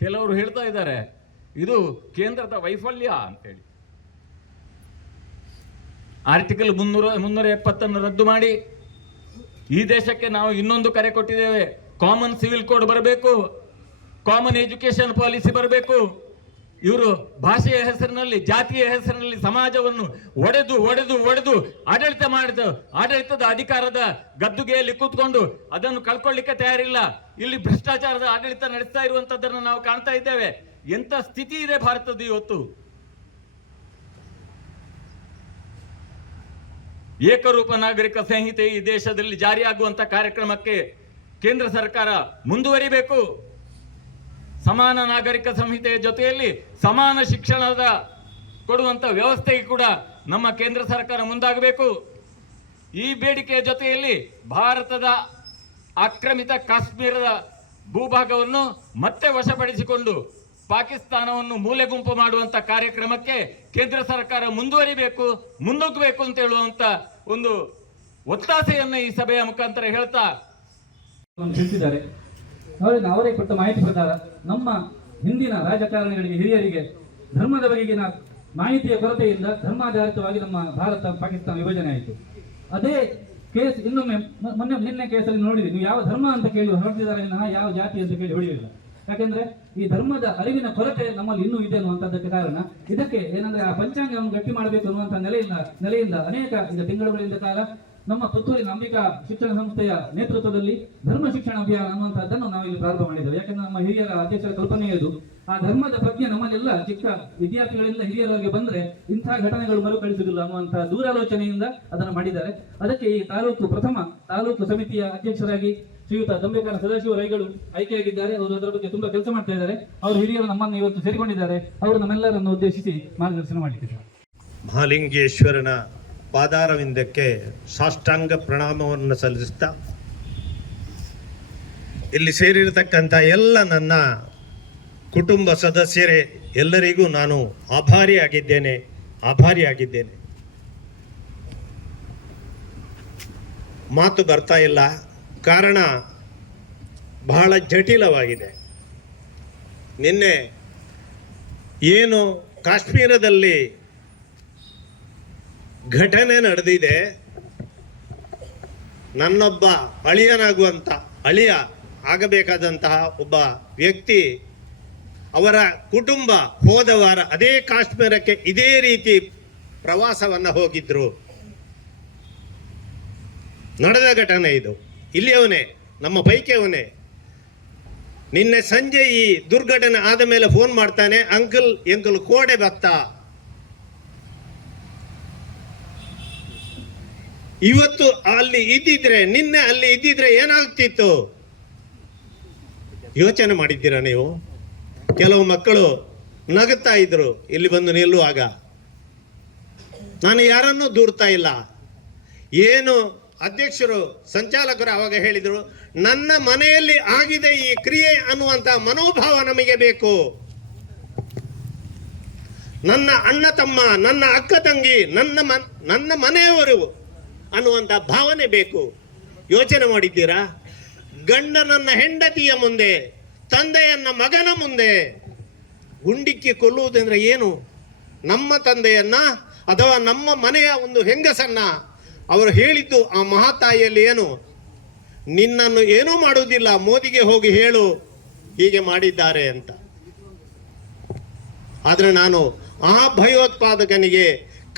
ಕೆಲವರು ಹೇಳ್ತಾ ಇದ್ದಾರೆ ಇದು ಕೇಂದ್ರದ ವೈಫಲ್ಯ ಅಂತೇಳಿ. ಆರ್ಟಿಕಲ್ 370 ರದ್ದು ಮಾಡಿ ಈ ದೇಶಕ್ಕೆ ನಾವು ಇನ್ನೊಂದು ಕರೆ ಕೊಟ್ಟಿದ್ದೇವೆ. ಕಾಮನ್ ಸಿವಿಲ್ ಕೋಡ್ ಬರಬೇಕು, ಕಾಮನ್ ಎಜುಕೇಶನ್ ಪಾಲಿಸಿ ಬರಬೇಕು. ಇವರು ಭಾಷೆಯ ಹೆಸರಿನಲ್ಲಿ, ಜಾತಿಯ ಹೆಸರಿನಲ್ಲಿ ಸಮಾಜವನ್ನು ಒಡೆದು ಆಡಳಿತದ ಅಧಿಕಾರದ ಗದ್ದುಗೆಯಲ್ಲಿ ಕೂತ್ಕೊಂಡು ಅದನ್ನು ಕಳ್ಕೊಳ್ಳಿಕ್ಕೆ ತಯಾರಿಲ್ಲ. ಇಲ್ಲಿ ಭ್ರಷ್ಟಾಚಾರದ ಆಡಳಿತ ನಡೆಸ್ತಾ ಇರುವಂತದ್ದನ್ನು ನಾವು ಕಾಣ್ತಾ ಇದ್ದೇವೆ. ಎಂತ ಸ್ಥಿತಿ ಇದೆ ಭಾರತದ ಇವತ್ತು. ಏಕರೂಪ ನಾಗರಿಕ ಸಂಹಿತೆ ಈ ದೇಶದಲ್ಲಿ ಜಾರಿಯಾಗುವಂತ ಕಾರ್ಯಕ್ರಮಕ್ಕೆ ಕೇಂದ್ರ ಸರ್ಕಾರ ಮುಂದುವರಿಬೇಕು. ಸಮಾನ ನಾಗರಿಕ ಸಂಹಿತೆಯ ಜೊತೆಯಲ್ಲಿ ಸಮಾನ ಶಿಕ್ಷಣದ ಕೊಡುವಂತ ವ್ಯವಸ್ಥೆಗೆ ಕೂಡ ನಮ್ಮ ಕೇಂದ್ರ ಸರ್ಕಾರ ಮುಂದಾಗಬೇಕು. ಈ ಬೇಡಿಕೆಯ ಜೊತೆಯಲ್ಲಿ ಭಾರತದ ಆಕ್ರಮಿತ ಕಾಶ್ಮೀರದ ಭೂಭಾಗವನ್ನು ಮತ್ತೆ ವಶಪಡಿಸಿಕೊಂಡು ಪಾಕಿಸ್ತಾನವನ್ನು ಮೂಲೆಗುಂಪು ಮಾಡುವಂತ ಕಾರ್ಯಕ್ರಮಕ್ಕೆ ಕೇಂದ್ರ ಸರ್ಕಾರ ಮುಂದುವರಿಬೇಕು, ಮುನ್ನುಗ್ಗಬೇಕು ಅಂತ ಹೇಳುವಂತ ಒಂದು ಒತ್ತಾಸೆಯನ್ನ ಈ ಸಭೆಯ ಮುಖಾಂತರ ಹೇಳ್ತಾ ತಿಳಿಸಿದ್ದಾರೆ. ಅವರೇ ಕೊಟ್ಟ ಮಾಹಿತಿ ಪ್ರಕಾರ ನಮ್ಮ ಹಿಂದಿನ ರಾಜಕಾರಣಿಗಳಿಗೆ, ಹಿರಿಯರಿಗೆ ಧರ್ಮದ ಬಗೆಗಿನ ಮಾಹಿತಿಯ ಕೊರತೆಯಿಂದ ಧರ್ಮಾಧಾರಿತವಾಗಿ ನಮ್ಮ ಭಾರತ ಪಾಕಿಸ್ತಾನ ವಿಭಜನೆ ಆಯಿತು. ಅದೇ ಕೇಸ್ ಇನ್ನೊಮ್ಮೆ ನಿನ್ನೆ ಕೇಸಲ್ಲಿ ನೋಡಿದ್ವಿ, ನೀವು ಯಾವ ಧರ್ಮ ಅಂತ ಕೇಳಿ ಹೊರಟಿದ್ದಾರೆ, ಯಾವ ಜಾತಿ ಅಂತ ಕೇಳಿ ಹೊಡೆಯಲಿಲ್ಲ. ಯಾಕೆಂದ್ರೆ ಈ ಧರ್ಮದ ಅರಿವಿನ ಕೊರತೆ ನಮ್ಮಲ್ಲಿ ಇನ್ನೂ ಇದೆ ಅನ್ನುವಂಥದ್ದಕ್ಕೆ ಕಾರಣ. ಇದಕ್ಕೆ ಏನಂದ್ರೆ ಆ ಪಂಚಾಂಗವನ್ನು ಗಟ್ಟಿ ಮಾಡಬೇಕು ಅನ್ನುವಂಥ ನೆಲೆಯಿಂದ ಅನೇಕ ಈಗ ತಿಂಗಳುಗಳಿಂದ ಕಾಲ ನಮ್ಮ ಪುತ್ತೂರಿನ ಅಂಬಿಕಾ ಶಿಕ್ಷಣ ಸಂಸ್ಥೆಯ ನೇತೃತ್ವದಲ್ಲಿ ಧರ್ಮ ಶಿಕ್ಷಣ ಅಭಿಯಾನ ಅನ್ನುವಂಥದ್ದನ್ನು ನಾವು ಇಲ್ಲಿ ಪ್ರಾರಂಭ ಮಾಡಿದ್ದೇವೆ. ಯಾಕೆಂದ್ರೆ ನಮ್ಮ ಹಿರಿಯರ ಅಧ್ಯಕ್ಷರ ಕಲ್ಪನೆ ಇದು. ಆ ಧರ್ಮದ ಪ್ರಜ್ಞೆ ನಮ್ಮಲ್ಲೆಲ್ಲ ಚಿಕ್ಕ ವಿದ್ಯಾರ್ಥಿಗಳಿಂದ ಹಿರಿಯರವರೆಗೆ ಬಂದ್ರೆ ಇಂತಹ ಘಟನೆಗಳು ಮರುಕಳಿಸುವುದಿಲ್ಲ ಅನ್ನುವಂಥ ದೂರಾಲೋಚನೆಯಿಂದ ಅದನ್ನು ಮಾಡಿದ್ದಾರೆ. ಅದಕ್ಕೆ ಈ ಪ್ರಥಮ ತಾಲೂಕು ಸಮಿತಿಯ ಅಧ್ಯಕ್ಷರಾಗಿ ಶ್ರೀಯುತ ದಂಬೇಕಾರ ಸದಾಶಿವ ರೈಗಳು ಆಯ್ಕೆಯಾಗಿದ್ದಾರೆ. ಅವರು ಅದರ ಬಗ್ಗೆ ತುಂಬಾ ಕೆಲಸ ಮಾಡ್ತಾ ಇದ್ದಾರೆ. ಅವರು ಹಿರಿಯರು ನಮ್ಮನ್ನು ಇವತ್ತು ಸೇರಿಕೊಂಡಿದ್ದಾರೆ. ಅವರು ನಮ್ಮೆಲ್ಲರನ್ನು ಉದ್ದೇಶಿಸಿ ಮಾರ್ಗದರ್ಶನ ಮಾಡಲಿದ್ದಾರೆ. ಮಹಾಲಿಂಗೇಶ್ವರನ ಪಾದಾರವಿಂದಕ್ಕೆ ಸಾಷ್ಟಾಂಗ ಪ್ರಣಾಮವನ್ನು ಸಲ್ಲಿಸ್ತಾ ಇಲ್ಲಿ ಸೇರಿರತಕ್ಕಂಥ ಎಲ್ಲ ನನ್ನ ಕುಟುಂಬ ಸದಸ್ಯರೇ, ಎಲ್ಲರಿಗೂ ನಾನು ಆಭಾರಿಯಾಗಿದ್ದೇನೆ. ಮಾತು ಬರ್ತಾ ಇಲ್ಲ, ಕಾರಣ ಬಹಳ ಜಟಿಲವಾಗಿದೆ. ನಿನ್ನೆ ಏನು ಕಾಶ್ಮೀರದಲ್ಲಿ ಘಟನೆ ನಡೆದಿದೆ, ನನ್ನೊಬ್ಬ ಅಳಿಯ ಆಗಬೇಕಾದಂತಹ ಒಬ್ಬ ವ್ಯಕ್ತಿ, ಅವರ ಕುಟುಂಬ ಹೋದ ವಾರ ಅದೇ ಕಾಶ್ಮೀರಕ್ಕೆ ಇದೇ ರೀತಿ ಪ್ರವಾಸವನ್ನ ಹೋಗಿದ್ರು. ನಡೆದ ಘಟನೆ ಇದು. ಇಲ್ಲಿಯವನೇ, ನಮ್ಮ ಪೈಕಿಯವನೇ. ನಿನ್ನೆ ಸಂಜೆ ಈ ದುರ್ಘಟನೆ ಆದ ಮೇಲೆ ಫೋನ್ ಮಾಡ್ತಾನೆ, ಅಂಕಲ್ ಕೋಡೆ ಭಕ್ತ. ಇವತ್ತು ಅಲ್ಲಿ ಇದ್ದಿದ್ರೆ, ನಿನ್ನೆ ಅಲ್ಲಿ ಇದ್ದಿದ್ರೆ ಏನಾಗ್ತಿತ್ತು ಯೋಚನೆ ಮಾಡಿದ್ದೀರಾ ನೀವು? ಕೆಲವು ಮಕ್ಕಳು ನಗುತ್ತಾ ಇದ್ರು ಇಲ್ಲಿ ಬಂದು ನಿಲ್ಲುವಾಗ. ನಾನು ಯಾರನ್ನೂ ದೂರ್ತಾ ಇಲ್ಲ. ಏನು ಅಧ್ಯಕ್ಷರು, ಸಂಚಾಲಕರು ಅವಾಗ ಹೇಳಿದ್ರು, ನನ್ನ ಮನೆಯಲ್ಲಿ ಆಗಿದೆ ಈ ಕ್ರಿಯೆ ಅನ್ನುವಂತ ಮನೋಭಾವ ನಮಗೆ ಬೇಕು. ನನ್ನ ಅಣ್ಣ ತಮ್ಮ, ನನ್ನ ಅಕ್ಕ ತಂಗಿ, ನನ್ನ ಮನೆಯವರು ಅನ್ನುವಂಥ ಭಾವನೆ ಬೇಕು. ಯೋಚನೆ ಮಾಡಿದ್ದೀರಾ? ಗಂಡನನ್ನ ಹೆಂಡತಿಯ ಮುಂದೆ, ತಂದೆಯನ್ನ ಮಗನ ಮುಂದೆ ಗುಂಡಿಕ್ಕಿ ಕೊಲ್ಲುವುದೆಂದ್ರೆ ಏನು? ನಮ್ಮ ತಂದೆಯನ್ನ ಅಥವಾ ನಮ್ಮ ಮನೆಯ ಒಂದು ಹೆಂಗಸನ್ನ ಅವರು ಹೇಳಿದ್ದು ಆ ಮಹಾತಾಯಿಯಲ್ಲಿ ಏನು, ನಿನ್ನನ್ನು ಏನೂ ಮಾಡುವುದಿಲ್ಲ, ಮೋದಿಗೆ ಹೋಗಿ ಹೇಳು ಹೀಗೆ ಮಾಡಿದ್ದಾರೆ ಅಂತ. ಆದ್ರೆ ನಾನು ಆ ಭಯೋತ್ಪಾದಕನಿಗೆ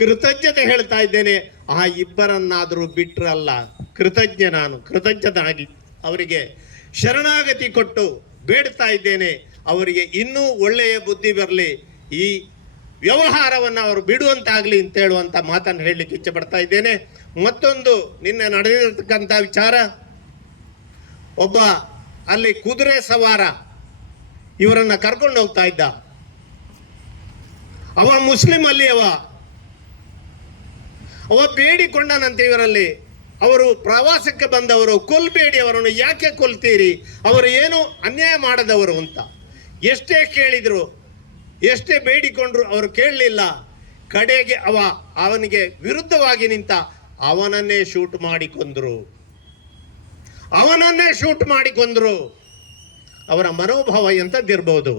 ಕೃತಜ್ಞತೆ ಹೇಳ್ತಾ ಇದ್ದೇನೆ. ಆ ಇಬ್ಬರನ್ನಾದರೂ ಬಿಟ್ರಲ್ಲ, ಕೃತಜ್ಞನಾಗಿ ಅವರಿಗೆ ಶರಣಾಗತಿ ಕೊಟ್ಟು ಬೇಡ್ತಾ ಇದ್ದೇನೆ. ಅವರಿಗೆ ಇನ್ನೂ ಒಳ್ಳೆಯ ಬುದ್ಧಿ ಬರಲಿ, ಈ ವ್ಯವಹಾರವನ್ನು ಅವರು ಬಿಡುವಂತಾಗಲಿ ಅಂತ ಹೇಳುವಂತ ಮಾತನ್ನು ಹೇಳಲಿಕ್ಕೆ ಇಚ್ಛೆ ಪಡ್ತಾ ಇದ್ದೇನೆ. ಮತ್ತೊಂದು ನಿನ್ನೆ ನಡೆದಿರತಕ್ಕಂಥ ವಿಚಾರ, ಒಬ್ಬ ಅಲ್ಲಿ ಕುದುರೆ ಸವಾರ ಇವರನ್ನ ಕರ್ಕೊಂಡು ಹೋಗ್ತಾ ಇದ್ದ. ಅವ ಮುಸ್ಲಿಂ ಅಲ್ಲಿ ಅವ ಬೇಡಿಕೊಂಡನಂತೆ ಇವರಲ್ಲಿ, ಅವರು ಪ್ರವಾಸಕ್ಕೆ ಬಂದವರು, ಕೊಲ್ಬೇಡಿ ಅವರನ್ನು, ಯಾಕೆ ಕೊಲ್ತೀರಿ, ಅವರು ಏನು ಅನ್ಯಾಯ ಮಾಡದವರು ಅಂತ ಎಷ್ಟೇ ಕೇಳಿದ್ರು, ಎಷ್ಟೇ ಬೇಡಿಕೊಂಡ್ರು ಅವರು ಕೇಳಲಿಲ್ಲ. ಕಡೆಗೆ ಅವನಿಗೆ ವಿರುದ್ಧವಾಗಿ ನಿಂತ ಅವನನ್ನೇ ಶೂಟ್ ಮಾಡಿ ಕೊಂದ್ರು. ಅವರ ಮನೋಭಾವ ಎಂಥದ್ದಿರ್ಬೋದು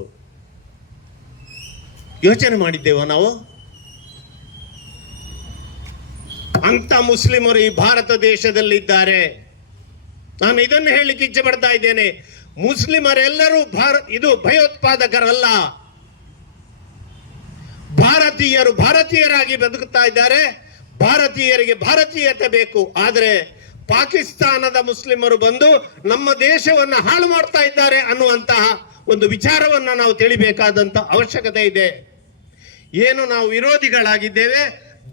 ಯೋಚನೆ ಮಾಡಿದ್ದೇವ ನಾವು? ಅಂತ ಮುಸ್ಲಿಮರು ಈ ಭಾರತ ದೇಶದಲ್ಲಿದ್ದಾರೆ. ನಾನು ಇದನ್ನು ಹೇಳಲಿಕ್ಕೆ ಇಚ್ಛೆ ಪಡ್ತಾ ಇದ್ದೇನೆ. ಮುಸ್ಲಿಮರೆಲ್ಲರೂ ಇದು ಭಯೋತ್ಪಾದಕರಲ್ಲ. ಭಾರತೀಯರಾಗಿ ಬದುಕುತ್ತಾ ಇದ್ದಾರೆ. ಭಾರತೀಯರಿಗೆ ಭಾರತೀಯತೆ ಬೇಕು. ಆದರೆ ಪಾಕಿಸ್ತಾನದ ಮುಸ್ಲಿಮರು ಬಂದು ನಮ್ಮ ದೇಶವನ್ನು ಹಾಳು ಮಾಡ್ತಾ ಇದ್ದಾರೆ ಅನ್ನುವಂತಹ ಒಂದು ವಿಚಾರವನ್ನ ನಾವು ತಿಳಿಬೇಕಾದಂತ ಅವಶ್ಯಕತೆ ಇದೆ. ಏನು ನಾವು ವಿರೋಧಿಗಳಾಗಿದ್ದೇವೆ,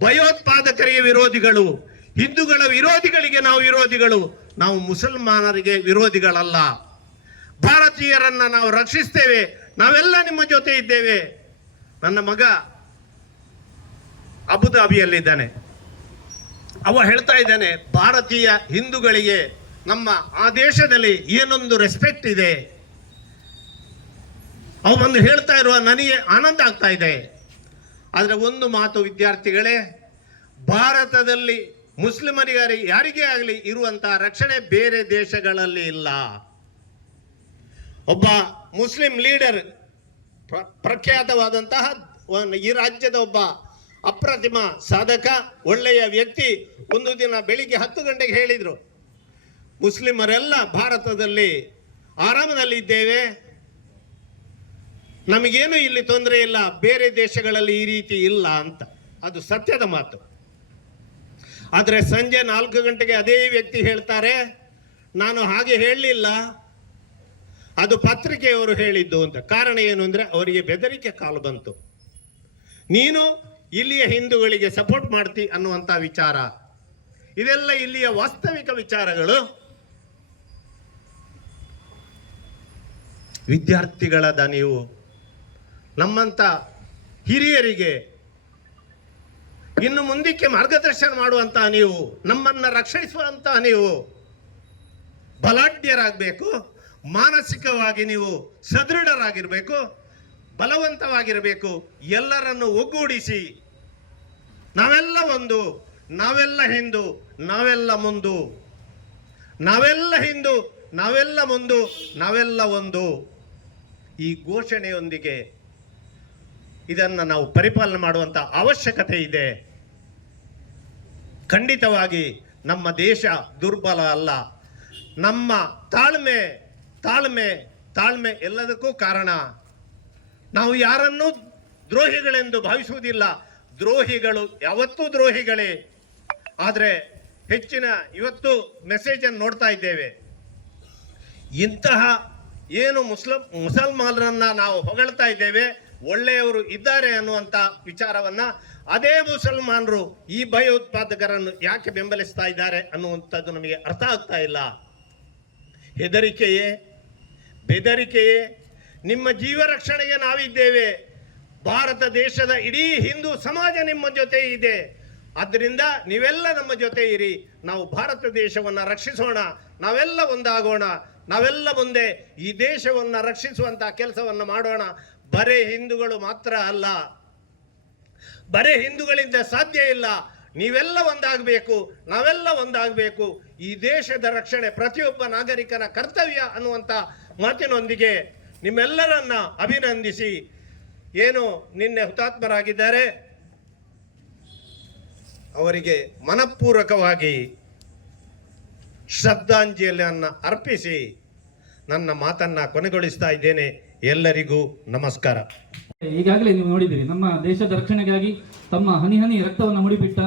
ಭಯೋತ್ಪಾದಕರಿಗೆ ವಿರೋಧಿಗಳು. ಹಿಂದೂಗಳ ವಿರೋಧಿಗಳಿಗೆ ನಾವು ವಿರೋಧಿಗಳು, ನಾವು ಮುಸಲ್ಮಾನರಿಗೆ ವಿರೋಧಿಗಳಲ್ಲ. ಭಾರತೀಯರನ್ನ ನಾವು ರಕ್ಷಿಸ್ತೇವೆ, ನಾವೆಲ್ಲ ನಿಮ್ಮ ಜೊತೆ ಇದ್ದೇವೆ. ನನ್ನ ಮಗ ಅಬುದಾಬಿಯಲ್ಲಿದ್ದಾನೆ, ಅವ ಹೇಳ್ತಾ ಇದ್ದಾನೆ, ಭಾರತೀಯ ಹಿಂದೂಗಳಿಗೆ ನಮ್ಮ ಆ ದೇಶದಲ್ಲಿ ಏನೊಂದು ರೆಸ್ಪೆಕ್ಟ್ ಇದೆ. ಅವ ಬಂದು ಹೇಳ್ತಾ ಇರುವ ನನಗೆ ಆನಂದ ಆಗ್ತಾ ಇದೆ. ಆದರೆ ಒಂದು ಮಾತು ವಿದ್ಯಾರ್ಥಿಗಳೇ, ಭಾರತದಲ್ಲಿ ಮುಸ್ಲಿಮರಿಗೆ ಯಾರಿಗೇ ಆಗಲಿ ಇರುವಂತಹ ರಕ್ಷಣೆ ಬೇರೆ ದೇಶಗಳಲ್ಲಿ ಇಲ್ಲ. ಒಬ್ಬ ಮುಸ್ಲಿಂ ಲೀಡರ್, ಪ್ರಖ್ಯಾತವಾದಂತಹ ಈ ರಾಜ್ಯದ ಒಬ್ಬ ಅಪ್ರತಿಮ ಸಾಧಕ, ಒಳ್ಳೆಯ ವ್ಯಕ್ತಿ, ಒಂದು ದಿನ ಬೆಳಿಗ್ಗೆ 10 ಗಂಟೆಗೆ ಹೇಳಿದ್ರು, ಮುಸ್ಲಿಮರೆಲ್ಲ ಭಾರತದಲ್ಲಿ ಆರಾಮದಲ್ಲಿ ಇದ್ದೇವೆ, ನಮಗೇನು ಇಲ್ಲಿ ತೊಂದರೆ ಇಲ್ಲ, ಬೇರೆ ದೇಶಗಳಲ್ಲಿ ಈ ರೀತಿ ಇಲ್ಲ ಅಂತ. ಅದು ಸತ್ಯದ ಮಾತು. ಆದರೆ ಸಂಜೆ 4 ಗಂಟೆಗೆ ಅದೇ ವ್ಯಕ್ತಿ ಹೇಳ್ತಾರೆ, ನಾನು ಹಾಗೆ ಹೇಳಲಿಲ್ಲ, ಅದು ಪತ್ರಿಕೆಯವರು ಹೇಳಿದ್ದು ಅಂತ. ಕಾರಣ ಏನು ಅಂದ್ರೆ ಅವರಿಗೆ ಬೆದರಿಕೆ ಕಾಲು ಬಂತು, ನೀನು ಇಲ್ಲಿಯ ಹಿಂದೂಗಳಿಗೆ ಸಪೋರ್ಟ್ ಮಾಡ್ತಿ ಅನ್ನುವಂಥ ವಿಚಾರ. ಇದೆಲ್ಲ ಇಲ್ಲಿಯ ವಾಸ್ತವಿಕ ವಿಚಾರಗಳು. ವಿದ್ಯಾರ್ಥಿಗಳಾದ ನೀವು ನಮ್ಮಂತ ಹಿರಿಯರಿಗೆ ಇನ್ನು ಮುಂದಕ್ಕೆ ಮಾರ್ಗದರ್ಶನ ಮಾಡುವಂತಹ ನೀವು, ನಮ್ಮನ್ನ ರಕ್ಷಿಸುವಂತಹ ನೀವು ಬಲಾಢ್ಯರಾಗಬೇಕು. ಮಾನಸಿಕವಾಗಿ ನೀವು ಸದೃಢರಾಗಿರಬೇಕು, ಬಲವಂತವಾಗಿರಬೇಕು. ಎಲ್ಲರನ್ನು ಒಗ್ಗೂಡಿಸಿ ನಾವೆಲ್ಲ ಒಂದು, ನಾವೆಲ್ಲ ಹಿಂದೂ, ನಾವೆಲ್ಲ ಮುಂದು, ನಾವೆಲ್ಲ ಹಿಂದೂ, ನಾವೆಲ್ಲ ಮುಂದು, ನಾವೆಲ್ಲ ಒಂದು, ಈ ಘೋಷಣೆಯೊಂದಿಗೆ ಇದನ್ನು ನಾವು ಪರಿಪಾಲನೆ ಮಾಡುವಂತ ಅವಶ್ಯಕತೆ ಇದೆ. ಖಂಡಿತವಾಗಿ ನಮ್ಮ ದೇಶ ದುರ್ಬಲ ಅಲ್ಲ. ನಮ್ಮ ತಾಳ್ಮೆ ತಾಳ್ಮೆ ತಾಳ್ಮೆ ಎಲ್ಲದಕ್ಕೂ ಕಾರಣ. ನಾವು ಯಾರನ್ನೂ ದ್ರೋಹಿಗಳೆಂದು ಭಾವಿಸುವುದಿಲ್ಲ. ದ್ರೋಹಿಗಳು ಯಾವತ್ತೂ ದ್ರೋಹಿಗಳೇ. ಆದರೆ ಹೆಚ್ಚಿನ ಇವತ್ತು ಮೆಸೇಜ್ ಅನ್ನು ನೋಡ್ತಾ ಇದ್ದೇವೆ, ಇಂತಹ ಏನು ಮುಸಲ್ಮಾನರನ್ನ ನಾವು ಹೊಗಳ್ತಾ ಇದ್ದೇವೆ, ಒಳ್ಳೆಯವರು ಇದ್ದಾರೆ ಅನ್ನುವಂಥ ವಿಚಾರವನ್ನ ಅದೇ ಮುಸಲ್ಮಾನರು ಈ ಭಯೋತ್ಪಾದಕರನ್ನು ಯಾಕೆ ಬೆಂಬಲಿಸ್ತಾ ಇದ್ದಾರೆ ಅನ್ನುವಂಥದ್ದು ನಮಗೆ ಅರ್ಥ ಆಗ್ತಾ ಇಲ್ಲ. ಹೆದರಿಕೆಯೇ, ಬೆದರಿಕೆಯೇ? ನಿಮ್ಮ ಜೀವ ರಕ್ಷಣೆಗೆ ನಾವಿದ್ದೇವೆ. ಭಾರತ ದೇಶದ ಇಡೀ ಹಿಂದೂ ಸಮಾಜ ನಿಮ್ಮ ಜೊತೆ ಇದೆ. ಆದ್ದರಿಂದ ನೀವೆಲ್ಲ ನಮ್ಮ ಜೊತೆ ಇರಿ. ನಾವು ಭಾರತ ದೇಶವನ್ನು ರಕ್ಷಿಸೋಣ, ನಾವೆಲ್ಲ ಒಂದಾಗೋಣ, ನಾವೆಲ್ಲ ಮುಂದೆ ಈ ದೇಶವನ್ನು ರಕ್ಷಿಸುವಂತಹ ಕೆಲಸವನ್ನು ಮಾಡೋಣ. ಬರೇ ಹಿಂದೂಗಳು ಮಾತ್ರ ಅಲ್ಲ, ಬರೇ ಹಿಂದೂಗಳಿಂದ ಸಾಧ್ಯ ಇಲ್ಲ. ನೀವೆಲ್ಲ ಒಂದಾಗಬೇಕು, ನಾವೆಲ್ಲ ಒಂದಾಗಬೇಕು. ಈ ದೇಶದ ರಕ್ಷಣೆ ಪ್ರತಿಯೊಬ್ಬ ನಾಗರಿಕನ ಕರ್ತವ್ಯ ಅನ್ನುವಂಥ ಮಾತಿನೊಂದಿಗೆ ನಿಮ್ಮೆಲ್ಲರನ್ನ ಅಭಿನಂದಿಸಿ, ಏನು ನಿನ್ನೆ ಹುತಾತ್ಮರಾಗಿದ್ದಾರೆ ಅವರಿಗೆ ಮನಪೂರ್ವಕವಾಗಿ ಶ್ರದ್ಧಾಂಜಲಿಯನ್ನು ಅರ್ಪಿಸಿ ನನ್ನ ಮಾತನ್ನ ಕೊನೆಗೊಳಿಸ್ತಾ ಇದ್ದೇನೆ. ಎಲ್ಲರಿಗೂ ನಮಸ್ಕಾರ. ಈಗಾಗಲೇ ನೀವು ನೋಡಿದಿರಿ, ನಮ್ಮ ದೇಶದ ರಕ್ಷಣೆಗಾಗಿ ತಮ್ಮ ಹನಿ ಹನಿ ರಕ್ತವನ್ನು ಮುಡಿಬಿಟ್ಟ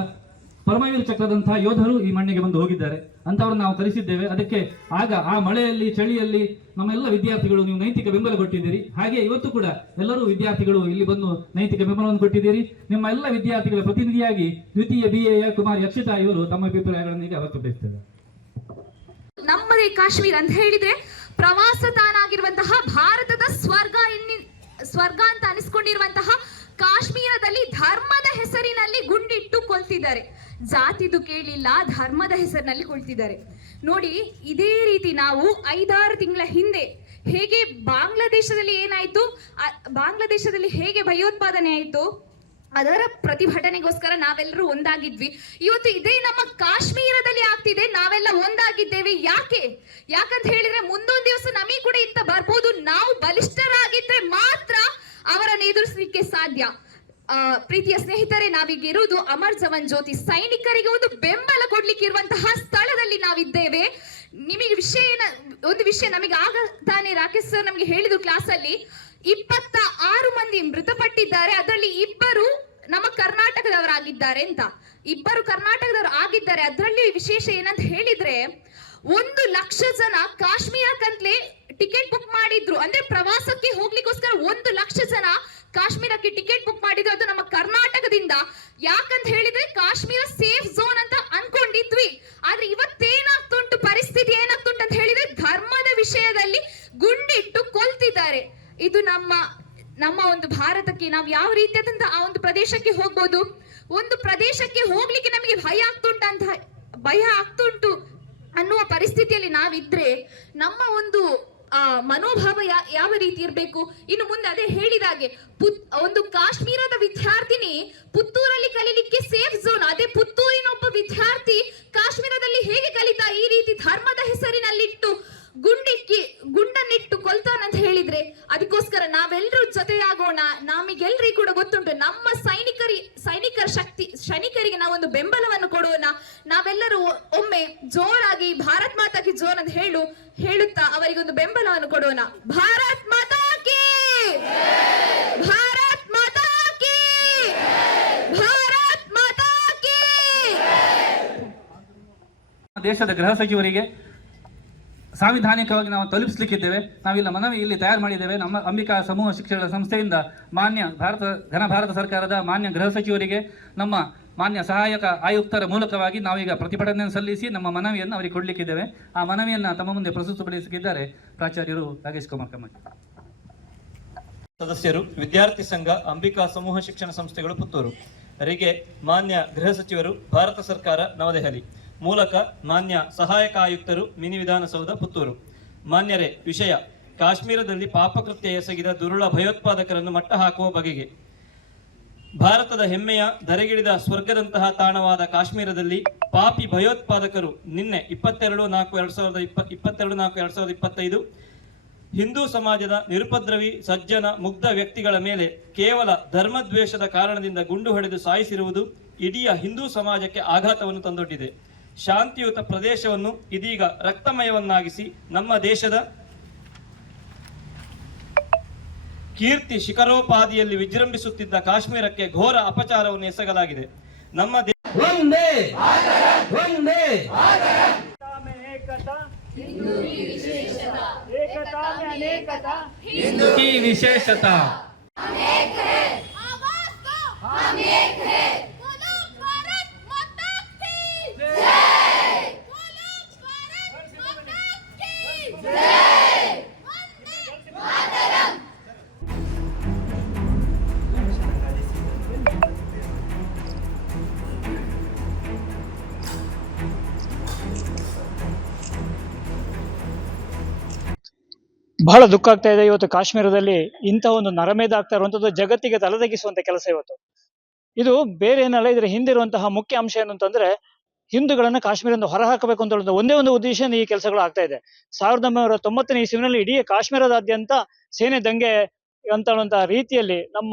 ಪರಮವೀರ ಚಕ್ರದಂತಹ ಯೋಧರು ಈ ಮಣ್ಣಿಗೆ ಬಂದು ಹೋಗಿದ್ದಾರೆ. ಅಂತವ್ರನ್ನ ನಾವು ಕರೆಸಿದ್ದೇವೆ. ಅದಕ್ಕೆ ಆಗ ಆ ಮಳೆಯಲ್ಲಿ ಚಳಿಯಲ್ಲಿ ನಮ್ಮೆಲ್ಲ ವಿದ್ಯಾರ್ಥಿಗಳು ನೀವು ನೈತಿಕ ಬೆಂಬಲ ಕೊಟ್ಟಿದ್ದೀರಿ. ಹಾಗೆ ಇವತ್ತು ಕೂಡ ಎಲ್ಲರೂ ವಿದ್ಯಾರ್ಥಿಗಳು ಇಲ್ಲಿ ಬಂದು ನೈತಿಕ ಬೆಂಬಲವನ್ನು ಕೊಟ್ಟಿದ್ದೀರಿ. ನಿಮ್ಮ ಎಲ್ಲ ವಿದ್ಯಾರ್ಥಿಗಳ ಪ್ರತಿನಿಧಿಯಾಗಿ ದ್ವಿತೀಯ BA ಕುಮಾರಿ ಅಕ್ಷಿತಾ ಇವರು ತಮ್ಮ ಅಭಿಪ್ರಾಯಗಳನ್ನು ಈಗ ವ್ಯಕ್ತಪಡಿಸುತ್ತಾರೆ. ನಮ್ಮದೇ ಕಾಶ್ಮೀರ ಅಂತ ಹೇಳಿದ್ರೆ ಪ್ರವಾಸ ತಾಣ ಆಗಿರುವಂತಹ ಭಾರತದ ಸ್ವರ್ಗ ಅಂತ ಅನಿಸ್ಕೊಂಡಿರುವಂತಹ ಕಾಶ್ಮೀರದಲ್ಲಿ ಧರ್ಮದ ಹೆಸರಿನಲ್ಲಿ ಗುಂಡಿಟ್ಟು ಕೊಲ್ತಿದ್ದಾರೆ. ಜಾತಿದು ಕೇಳಿಲ್ಲ, ಧರ್ಮದ ಹೆಸರಿನಲ್ಲಿ ಕೊಲ್ತಿದ್ದಾರೆ. ನೋಡಿ, ಇದೇ ರೀತಿ ನಾವು 5-6 ತಿಂಗಳ ಹಿಂದೆ ಹೇಗೆ ಬಾಂಗ್ಲಾದೇಶದಲ್ಲಿ ಏನಾಯ್ತು, ಬಾಂಗ್ಲಾದೇಶದಲ್ಲಿ ಹೇಗೆ ಭಯೋತ್ಪಾದನೆ ಆಯಿತು, ಅದರ ಪ್ರತಿಭಟನೆಗೋಸ್ಕರ ನಾವೆಲ್ಲರೂ ಒಂದಾಗಿದ್ವಿ. ಇವತ್ತು ಇದೇ ನಮ್ಮ ಕಾಶ್ಮೀರದಲ್ಲಿ ಆಗ್ತಿದೆ, ನಾವೆಲ್ಲ ಒಂದಾಗಿದ್ದೇವೆ. ಯಾಕಂತ ಹೇಳಿದ್ರೆ ಮುಂದೊಂದು ದಿವಸ ನಮಗೆ ಕೂಡ ಇಂತ ಬರ್ಬೋದು. ನಾವು ಬಲಿಷ್ಠರಾಗಿದ್ರೆ ಮಾತ್ರ ಅವರನ್ನು ಎದುರಿಸಲಿಕ್ಕೆ ಸಾಧ್ಯ. ಪ್ರೀತಿಯ ಸ್ನೇಹಿತರೆ, ನಾವೀಗ ಇರುವುದು ಅಮರ್ ಜವಾನ್ ಜ್ಯೋತಿ ಸೈನಿಕರಿಗೆ ಒಂದು ಬೆಂಬಲ ಕೊಡ್ಲಿಕ್ಕೆ ಇರುವಂತಹ ಸ್ಥಳದಲ್ಲಿ ನಾವಿದ್ದೇವೆ. ನಿಮಗೆ ಒಂದು ವಿಷಯ ನಮಗೆ ಆಗ ತಾನೇ ರಾಕೇಶ್ ಸರ್ ನಮಗೆ ಹೇಳಿದ್ರು ಕ್ಲಾಸ್ ಅಲ್ಲಿ, 26 ಮಂದಿ ಮೃತಪಟ್ಟಿದ್ದಾರೆ. ಅದರಲ್ಲಿ 2 ನಮ್ಮ ಕರ್ನಾಟಕದವರಾಗಿದ್ದಾರೆ ಅಂತ. 2 ಕರ್ನಾಟಕದವರು ಆಗಿದ್ದಾರೆ. ಅದರಲ್ಲಿ ವಿಶೇಷ ಏನಂತ ಹೇಳಿದ್ರೆ 1 ಲಕ್ಷ ಜನ ಕಾಶ್ಮೀರಕ್ಕಂತಲೇ ಟಿಕೆಟ್ ಬುಕ್ ಮಾಡಿದ್ರು. ಅಂದ್ರೆ ಪ್ರವಾಸಕ್ಕೆ ಹೋಗ್ಲಿಕ್ಕೋಸ್ಕರ 1 ಲಕ್ಷ ಜನ ಕಾಶ್ಮೀರಕ್ಕೆ ಟಿಕೆಟ್ ಬುಕ್ ಮಾಡಿದ್ರು. ಅದು ನಮ್ಮ ಕರ್ನಾಟಕದಿಂದ. ಯಾಕಂತ ಹೇಳಿದ್ರೆ ಕಾಶ್ಮೀರ ಸೇಫ್ ಝೋನ್ ಅಂತ ಅನ್ಕೊಂಡು ಇದು ನಮ್ಮ ಒಂದು ಭಾರತಕ್ಕೆ ನಾವು ಯಾವ ರೀತಿಯಾದಂತಹ ಆ ಒಂದು ಪ್ರದೇಶಕ್ಕೆ ಹೋಗ್ಬೋದು. ಒಂದು ಪ್ರದೇಶಕ್ಕೆ ಹೋಗ್ಲಿಕ್ಕೆ ನಮಗೆ ಭಯ ಆಗ್ತುಂಟು ಅನ್ನುವ ಪರಿಸ್ಥಿತಿಯಲ್ಲಿ ನಾವಿದ್ರೆ ನಮ್ಮ ಒಂದು ಮನೋಭಾವ ಯಾವ ರೀತಿ ಇರಬೇಕು. ಇನ್ನು ಮುಂದೆ ಅದೇ ಹೇಳಿದಾಗೆ ಒಂದು ಕಾಶ್ಮೀರದ ವಿದ್ಯಾರ್ಥಿನಿ ಪುತ್ತೂರಲ್ಲಿ ಕಲಿಲಿಕ್ಕೆ ಸೇಫ್ ಝೋನ್, ಅದೇ ಪುತ್ತೂರಿನ ಒಬ್ಬ ವಿದ್ಯಾರ್ಥಿ ಕಾಶ್ಮೀರದಲ್ಲಿ ಹೇಗೆ ಕಲಿತಾ ಈ ರೀತಿ ಧರ್ಮದ ಹೆಸರಿನಲ್ಲಿಟ್ಟು ಗುಂಡನ್ನಿಟ್ಟು ಕೊಲ್ತಾನಂತ ಹೇಳಿದ್ರೆ, ಅದಕ್ಕೋಸ್ಕರ ನಾವೆಲ್ಲರೂ ಜೊತೆಯಾಗೋಣ. ನಮಗೆಲ್ಲರಿಗೂ ಕೂಡ ಗೊತ್ತುಂಟು ನಮ್ಮ ಸೈನಿಕರಿಗೆ ನಾವೊಂದು ಬೆಂಬಲವನ್ನು ಕೊಡೋಣ. ನಾವೆಲ್ಲರೂ ಒಮ್ಮೆ ಜೋರಾಗಿ ಭಾರತ್ ಮಾತಾ ಕಿ ಜೋರ್ ಅಂತ ಹೇಳುತ್ತಾ ಅವರಿಗೊಂದು ಬೆಂಬಲವನ್ನು ಕೊಡೋಣ. ಭಾರತ್ ಮಾತಾ ಕಿ, ಭಾರತ್ ಮಾತಾ ಕಿ, ಭಾರತ್ ಮಾತಾ ಕಿ. ದೇಶದ ಗೃಹ ಸಚಿವರಿಗೆ ಸಾಂವಿಧಾನಿಕವಾಗಿ ನಾವು ತಲುಪಿಸಲಿಕ್ಕಿದ್ದೇವೆ. ನಾವಿಲ್ಲ ಮನವಿ ಇಲ್ಲಿ ತಯಾರು ಮಾಡಿದ್ದೇವೆ. ನಮ್ಮ ಅಂಬಿಕಾ ಸಮೂಹ ಶಿಕ್ಷಣ ಸಂಸ್ಥೆಯಿಂದ ಭಾರತ ಸರ್ಕಾರದ ಮಾನ್ಯ ಗೃಹ ಸಚಿವರಿಗೆ ನಮ್ಮ ಮಾನ್ಯ ಸಹಾಯಕ ಆಯುಕ್ತರ ಮೂಲಕವಾಗಿ ನಾವೀಗ ಪ್ರತಿಭಟನೆಯನ್ನು ಸಲ್ಲಿಸಿ ನಮ್ಮ ಮನವಿಯನ್ನು ಅವರಿಗೆ ಕೊಡಲಿಕ್ಕಿದ್ದೇವೆ. ಆ ಮನವಿಯನ್ನು ತಮ್ಮ ಮುಂದೆ ಪ್ರಸ್ತುತಪಡಿಸಲಿದ್ದಾರೆ ಪ್ರಾಚಾರ್ಯರು ರಾಜೇಶ್ ಕುಮಾರ್ ಕಮ್ಮಟಿ. ಸದಸ್ಯರು, ವಿದ್ಯಾರ್ಥಿ ಸಂಘ, ಅಂಬಿಕಾ ಸಮೂಹ ಶಿಕ್ಷಣ ಸಂಸ್ಥೆಗಳು ಪುತ್ತೂರು ಅವರಿಗೆ ಮಾನ್ಯ ಗೃಹ ಸಚಿವರು, ಭಾರತ ಸರ್ಕಾರ, ನವದೆಹಲಿ ಮೂಲಕ ಮಾನ್ಯ ಸಹಾಯಕ ಆಯುಕ್ತರು, ಮಿನಿ ವಿಧಾನಸೌಧ, ಪುತ್ತೂರು. ಮಾನ್ಯರೇ, ವಿಷಯ ಕಾಶ್ಮೀರದಲ್ಲಿ ಪಾಪಕೃತ್ಯ ಎಸಗಿದ ದುರುಳ ಭಯೋತ್ಪಾದಕರನ್ನು ಮಟ್ಟ ಹಾಕುವ ಬಗೆಗೆ. ಭಾರತದ ಹೆಮ್ಮೆಯ ಧರೆಗಿಳಿದ ಸ್ವರ್ಗದಂತಹ ತಾಣವಾದ ಕಾಶ್ಮೀರದಲ್ಲಿ ಪಾಪಿ ಭಯೋತ್ಪಾದಕರು ನಿನ್ನೆ 22/4/2025 ಹಿಂದೂ ಸಮಾಜದ ನಿರುಪದ್ರವಿ, ಸಜ್ಜನ, ಮುಗ್ಧ ವ್ಯಕ್ತಿಗಳ ಮೇಲೆ ಕೇವಲ ಧರ್ಮದ್ವೇಷದ ಕಾರಣದಿಂದ ಗುಂಡು ಹೊಡೆದು ಸಾಯಿಸಿರುವುದು ಇಡೀ ಹಿಂದೂ ಸಮಾಜಕ್ಕೆ ಆಘಾತವನ್ನು ತಂದೊಡ್ಡಿದೆ. ಶಾಂತಿಯುತ ಪ್ರದೇಶವನ್ನು ಇದೀಗ ರಕ್ತಮಯವನ್ನಾಗಿಸಿ ನಮ್ಮ ದೇಶದ ಕೀರ್ತಿ ಶಿಖರೋಪಾದಿಯಲ್ಲಿ ವಿಜೃಂಭಿಸುತ್ತಿದ್ದ ಕಾಶ್ಮೀರಕ್ಕೆ ಘೋರ ಅಪಚಾರವನ್ನು ಎಸಗಲಾಗಿದೆ. ನಮ್ಮ ವಿಶೇಷತಾ ಬಹಳ ದುಃಖ ಆಗ್ತಾ ಇದೆ. ಇವತ್ತು ಕಾಶ್ಮೀರದಲ್ಲಿ ಇಂಥ ಒಂದು ನರಮೇಧ ಆಗ್ತಾ ಇರುವಂತದ್ದು ಜಗತ್ತಿಗೆ ತಲೆದಗ್ಗಿಸುವಂತ ಕೆಲಸ ಇವತ್ತು. ಇದು ಬೇರೆ ಏನಲ್ಲ, ಇದರ ಹಿಂದಿರುವಂತಹ ಮುಖ್ಯ ಅಂಶ ಏನು ಅಂತಂದ್ರೆ, ಹಿಂದೂಗಳನ್ನ ಕಾಶ್ಮೀರದಿಂದ ಹೊರಹಾಕಬೇಕು ಅಂತ ಹೇಳುವಂತ ಒಂದೇ ಒಂದು ಉದ್ದೇಶ ಈ ಕೆಲಸಗಳು ಆಗ್ತಾ ಇದೆ. 1990ನೇ ಇಸ್ವಿನಲ್ಲಿ ಇಡೀ ಕಾಶ್ಮೀರದಾದ್ಯಂತ ಸೇನೆ ದಂಗೆ ಅಂತ ಹೇಳುವಂತಹ ರೀತಿಯಲ್ಲಿ ನಮ್ಮ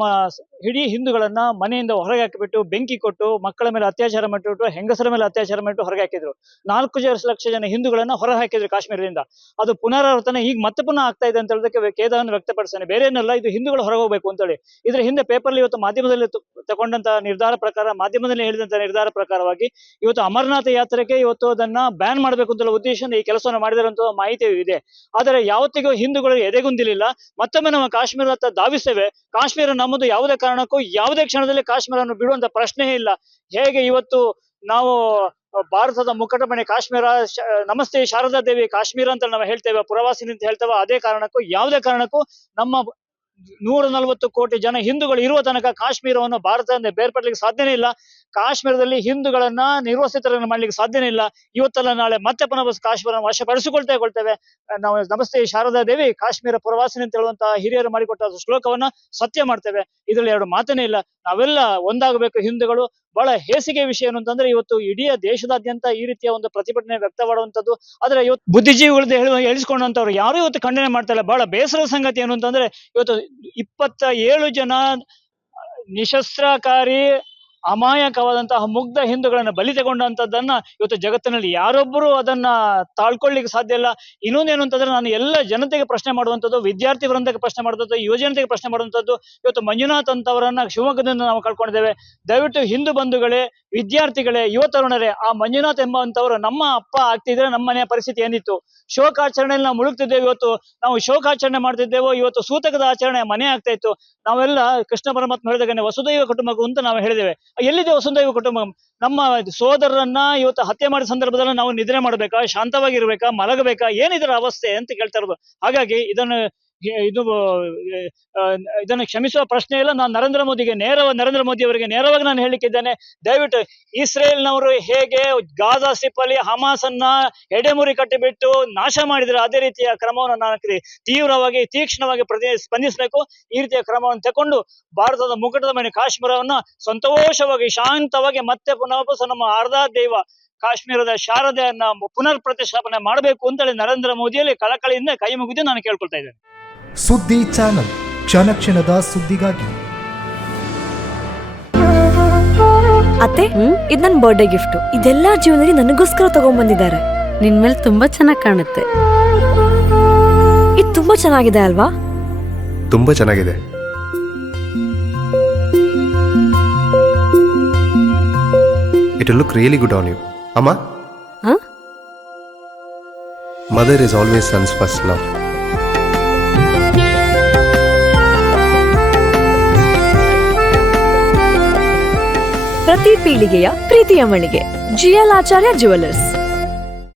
ಇಡೀ ಹಿಂದೂಗಳನ್ನ ಮನೆಯಿಂದ ಹೊರಗೆ ಹಾಕಿಬಿಟ್ಟು, ಬೆಂಕಿ ಕೊಟ್ಟು, ಮಕ್ಕಳ ಮೇಲೆ ಅತ್ಯಾಚಾರ ಮಾಡಿಬಿಟ್ಟು, ಹೆಂಗಸರ ಮೇಲೆ ಅತ್ಯಾಚಾರ ಮಾಡಿಬಿಟ್ಟು ಹೊರಗೆ ಹಾಕಿದ್ರು. 4 ಲಕ್ಷ ಜನ ಹಿಂದೂಗಳನ್ನ ಹೊರ ಹಾಕಿದ್ರು ಕಾಶ್ಮೀರದಿಂದ. ಅದು ಪುನರಾವರ್ತನೆ ಈಗ ಮತ್ತೆ ಪುನಃ ಆಗ್ತಾ ಇದೆ ಅಂತ ಹೇಳೋದಕ್ಕೆ ಖೇದವನ್ನು ವ್ಯಕ್ತಪಡಿಸ್ತಾನೆ. ಬೇರೆ ಏನಲ್ಲ, ಇದು ಹಿಂದೂಗಳು ಹೊರಗೆ ಹೋಗ್ಬೇಕು ಅಂತೇಳಿ. ಇದ್ರ ಹಿಂದೆ ಪೇಪರ್ಲಿ ಇವತ್ತು ಮಾಧ್ಯಮದಲ್ಲಿ ತಗೊಂಡಂತ ನಿರ್ಧಾರ ಪ್ರಕಾರ, ಮಾಧ್ಯಮದಲ್ಲಿ ಹೇಳಿದಂತ ನಿರ್ಧಾರ ಪ್ರಕಾರವಾಗಿ ಇವತ್ತು ಅಮರನಾಥ ಯಾತ್ರೆಗೆ ಇವತ್ತು ಅದನ್ನ ಬ್ಯಾನ್ ಮಾಡಬೇಕು ಅಂತ ಉದ್ದೇಶದಿಂದ ಈ ಕೆಲಸವನ್ನು ಮಾಡಿದಿರುವಂತಹ ಮಾಹಿತಿ ಇದೆ. ಆದರೆ ಯಾವತ್ತಿಗೂ ಹಿಂದೂಗಳು ಎದೆಗುಂದಿಲಿಲ್ಲ. ಮತ್ತೊಮ್ಮೆ ನಮ್ಮ ಕಾಶ್ಮೀರ ಧಾವಿಸ್ತೇವೆ. ಕಾಶ್ಮೀರ ನಮ್ಮದು, ಯಾವುದೇ ಕಾರಣಕ್ಕೂ ಯಾವುದೇ ಕ್ಷಣದಲ್ಲಿ ಕಾಶ್ಮೀರವನ್ನು ಬಿಡುವಂತ ಪ್ರಶ್ನೆಯೇ ಇಲ್ಲ. ಹೇಗೆ ಇವತ್ತು ನಾವು ಭಾರತದ ಮುಕಟಮಣಿ ಕಾಶ್ಮೀರ, ನಮಸ್ತೆ ಶಾರದಾ ದೇವಿ ಕಾಶ್ಮೀರ ಅಂತ ನಾವು ಹೇಳ್ತೇವೆ, ಪುರವಾಸಿನಿ ಅಂತ ಹೇಳ್ತೇವೆ, ಅದೇ ಕಾರಣಕ್ಕೂ ಯಾವುದೇ ಕಾರಣಕ್ಕೂ ನಮ್ಮ 140 ಕೋಟಿ ಜನ ಹಿಂದೂಗಳು ಇರುವ ತನಕ ಕಾಶ್ಮೀರವನ್ನು ಭಾರತದಿಂದ ಬೇರ್ಪಡ್ಲಿಕ್ಕೆ ಸಾಧ್ಯನೇ ಇಲ್ಲ. ಕಾಶ್ಮೀರದಲ್ಲಿ ಹಿಂದೂಗಳನ್ನ ನಿರ್ವಸಿತರನ್ನು ಮಾಡ್ಲಿಕ್ಕೆ ಸಾಧ್ಯನೇ ಇಲ್ಲ. ಇವತ್ತಲ್ಲ ನಾಳೆ ಮತ್ತೆ ಪುನಃ ಕಾಶ್ಮೀರ ವಶಪಡಿಸಿಕೊಳ್ತೇವೆ. ನಾವು ನಮಸ್ತೆ ಶಾರದಾ ದೇವಿ ಕಾಶ್ಮೀರ ಪುರವಾಸಿನಿ ಅಂತ ಹೇಳುವಂತಹ ಹಿರಿಯರು ಮಾಡಿಕೊಟ್ಟ ಶ್ಲೋಕವನ್ನ ಸತ್ಯ ಮಾಡ್ತೇವೆ. ಇದರಲ್ಲಿ 2 ಮಾತನೇ ಇಲ್ಲ. ನಾವೆಲ್ಲ ಒಂದಾಗಬೇಕು ಹಿಂದೂಗಳು. ಬಹಳ ಹೇಸಿಗೆ ವಿಷಯ ಏನು ಅಂತಂದ್ರೆ, ಇವತ್ತು ಇಡೀ ದೇಶದಾದ್ಯಂತ ಈ ರೀತಿಯ ಒಂದು ಪ್ರತಿಭಟನೆ ವ್ಯಕ್ತವಾಡುವಂತದ್ದು. ಆದ್ರೆ ಇವತ್ತು ಬುದ್ಧಿಜೀವಿಗಳು ಹೇಳಿಸ್ಕೊಂಡಂತವ್ರು ಯಾರು ಇವತ್ತು ಖಂಡನೆ ಮಾಡ್ತಾ ಇಲ್ಲ. ಬಹಳ ಬೇಸರದ ಸಂಗತಿ ಏನು ಅಂತಂದ್ರೆ, ಇವತ್ತು 27 ಜನ ನಿಶಸ್ತ್ರಕಾರಿ ಅಮಾಯಕವಾದಂತಹ ಮುಗ್ಧ ಹಿಂದೂಗಳನ್ನ ಬಲಿ ತಗೊಂಡಂತದ್ದನ್ನ ಇವತ್ತು ಜಗತ್ತಿನಲ್ಲಿ ಯಾರೊಬ್ಬರು ಅದನ್ನ ತಾಳ್ಕೊಳ್ಳಿಕ್ಕೆ ಸಾಧ್ಯ ಇಲ್ಲ. ಇನ್ನೊಂದೇನು ಅಂತಂದ್ರೆ, ನಾನು ಎಲ್ಲ ಜನತೆಗೆ ಪ್ರಶ್ನೆ ಮಾಡುವಂಥದ್ದು, ವಿದ್ಯಾರ್ಥಿ ವೃಂದಕ್ಕೆ ಪ್ರಶ್ನೆ ಮಾಡುವಂಥದ್ದು, ಯುವ ಜನತೆಗೆ ಪ್ರಶ್ನೆ ಮಾಡುವಂಥದ್ದು. ಇವತ್ತು ಮಂಜುನಾಥ್ ಅಂತವರನ್ನ ಶಿವಮೊಗ್ಗದಿಂದ ನಾವು ಕಳ್ಕೊಂಡಿದ್ದೇವೆ. ದಯವಿಟ್ಟು ಹಿಂದೂ ಬಂಧುಗಳೇ, ವಿದ್ಯಾರ್ಥಿಗಳೇ, ಯುವ ತರುಣರೇ, ಆ ಮಂಜುನಾಥ್ ಎಂಬಂತವರು ನಮ್ಮ ಅಪ್ಪ ಆಗ್ತಿದ್ರೆ ನಮ್ಮ ಮನೆಯ ಪರಿಸ್ಥಿತಿ ಏನಿತ್ತು? ಶೋಕಾಚರಣೆಯಲ್ಲಿ ನಾವು ಮುಳುಗ್ತಿದ್ದೇವೆ. ಇವತ್ತು ನಾವು ಶೋಕಾಚರಣೆ ಮಾಡ್ತಿದ್ದೇವೋ, ಇವತ್ತು ಸೂತಕದ ಆಚರಣೆ ಮನೆ ಆಗ್ತಾ ಇತ್ತು. ನಾವೆಲ್ಲ ಕೃಷ್ಣ ಪರಮಾತ್ಮ ಹೇಳಿದಾಗನೆ ವಸುದೈವ ಕುಟುಂಬಕ್ಕೂ ಅಂತ ನಾವು ಹೇಳಿದ್ದೇವೆ. ಎಲ್ಲಿದೆ ವಸುದೈವ ಕುಟುಂಬ? ನಮ್ಮ ಸೋದರರನ್ನ ಇವತ್ತು ಹತ್ಯೆ ಮಾಡಿದ ಸಂದರ್ಭದಲ್ಲಿ ನಾವು ನಿದ್ರೆ ಮಾಡ್ಬೇಕಾ, ಶಾಂತವಾಗಿರ್ಬೇಕಾ, ಮಲಗಬೇಕಾ, ಏನಿದರ ಅವಸ್ಥೆ ಅಂತ ಕೇಳ್ತಾ ಇರೋದು. ಹಾಗಾಗಿ ಇದನ್ನು ಇದು ಇದನ್ನು ಕ್ಷಮಿಸುವ ಪ್ರಶ್ನೆ ಇಲ್ಲ. ನಾನು ನರೇಂದ್ರ ಮೋದಿ ಅವರಿಗೆ ನೇರವಾಗಿ ನಾನು ಹೇಳಿಕ್ಕಿದ್ದೇನೆ, ದಯವಿಟ್ಟು ಇಸ್ರೇಲ್ನವರು ಹೇಗೆ ಗಾಜಾ ಸ್ಟ್ರಿಪ್ ಅಲ್ಲಿ ಹಮಾಸ್ ಅನ್ನ ಎಡೆಮುರಿ ಕಟ್ಟಿಬಿಟ್ಟು ನಾಶ ಮಾಡಿದರೆ ಅದೇ ರೀತಿಯ ಕ್ರಮವನ್ನು ನಾನು ತೀಕ್ಷ್ಣವಾಗಿ ಸ್ಪಂದಿಸಬೇಕು. ಈ ರೀತಿಯ ಕ್ರಮವನ್ನು ತಗೊಂಡು ಭಾರತದ ಮುಕುಟದ ಮನೆ ಕಾಶ್ಮೀರವನ್ನು ಸಂತೋಷವಾಗಿ ಶಾಂತವಾಗಿ ಮತ್ತೆ ಪುನಃ ನಮ್ಮ ಆರಾಧ್ಯ ದೈವ ಕಾಶ್ಮೀರದ ಶಾರದೆಯನ್ನ ಪುನರ್ ಪ್ರತಿಷ್ಠಾಪನೆ ಮಾಡಬೇಕು ಅಂತೇಳಿ ನರೇಂದ್ರ ಮೋದಿಯಲ್ಲಿ ಕಳಕಳಿಯಿಂದ ಕೈ ಮುಗಿದು ನಾನು ಕೇಳ್ಕೊಳ್ತಾ ಇದ್ದೇನೆ. ಸುದ್ದಿ ಚಾನಲ್, ಕ್ಷಣ ಕ್ಷಣದ ಸುದ್ದಿಗಾಗಿ. ಅತ್ತೆ, ಇದು ನನ್ನ ಬರ್ಡೇ ಗಿಫ್ಟ್. ಇದೆಲ್ಲ ಜೀವನದಲ್ಲಿ ನನಗೋಸ್ಕರ ತಗೊಂಡ್ಬಂದಿದ್ದಾರೆ. ನಿನ್ ಮೇಲೆ ತುಂಬಾ ಚೆನ್ನಾಗಿ ಕಾಣುತ್ತೆ. ಇದು ತುಂಬಾ ಚೆನ್ನಾಗಿದೆ ಅಲ್ವಾ? ತುಂಬಾ ಚೆನ್ನಾಗಿದೆ. It will look really good on you. Amma? Huh? Mother is always son's first love. ಪ್ರತಿ ಪೀಳಿಗೆಯ ಪ್ರೀತಿಯ ಮಳಿಗೆ GL ಆಚಾರ್ಯ ಜುವೆಲ್ಲರ್ಸ್.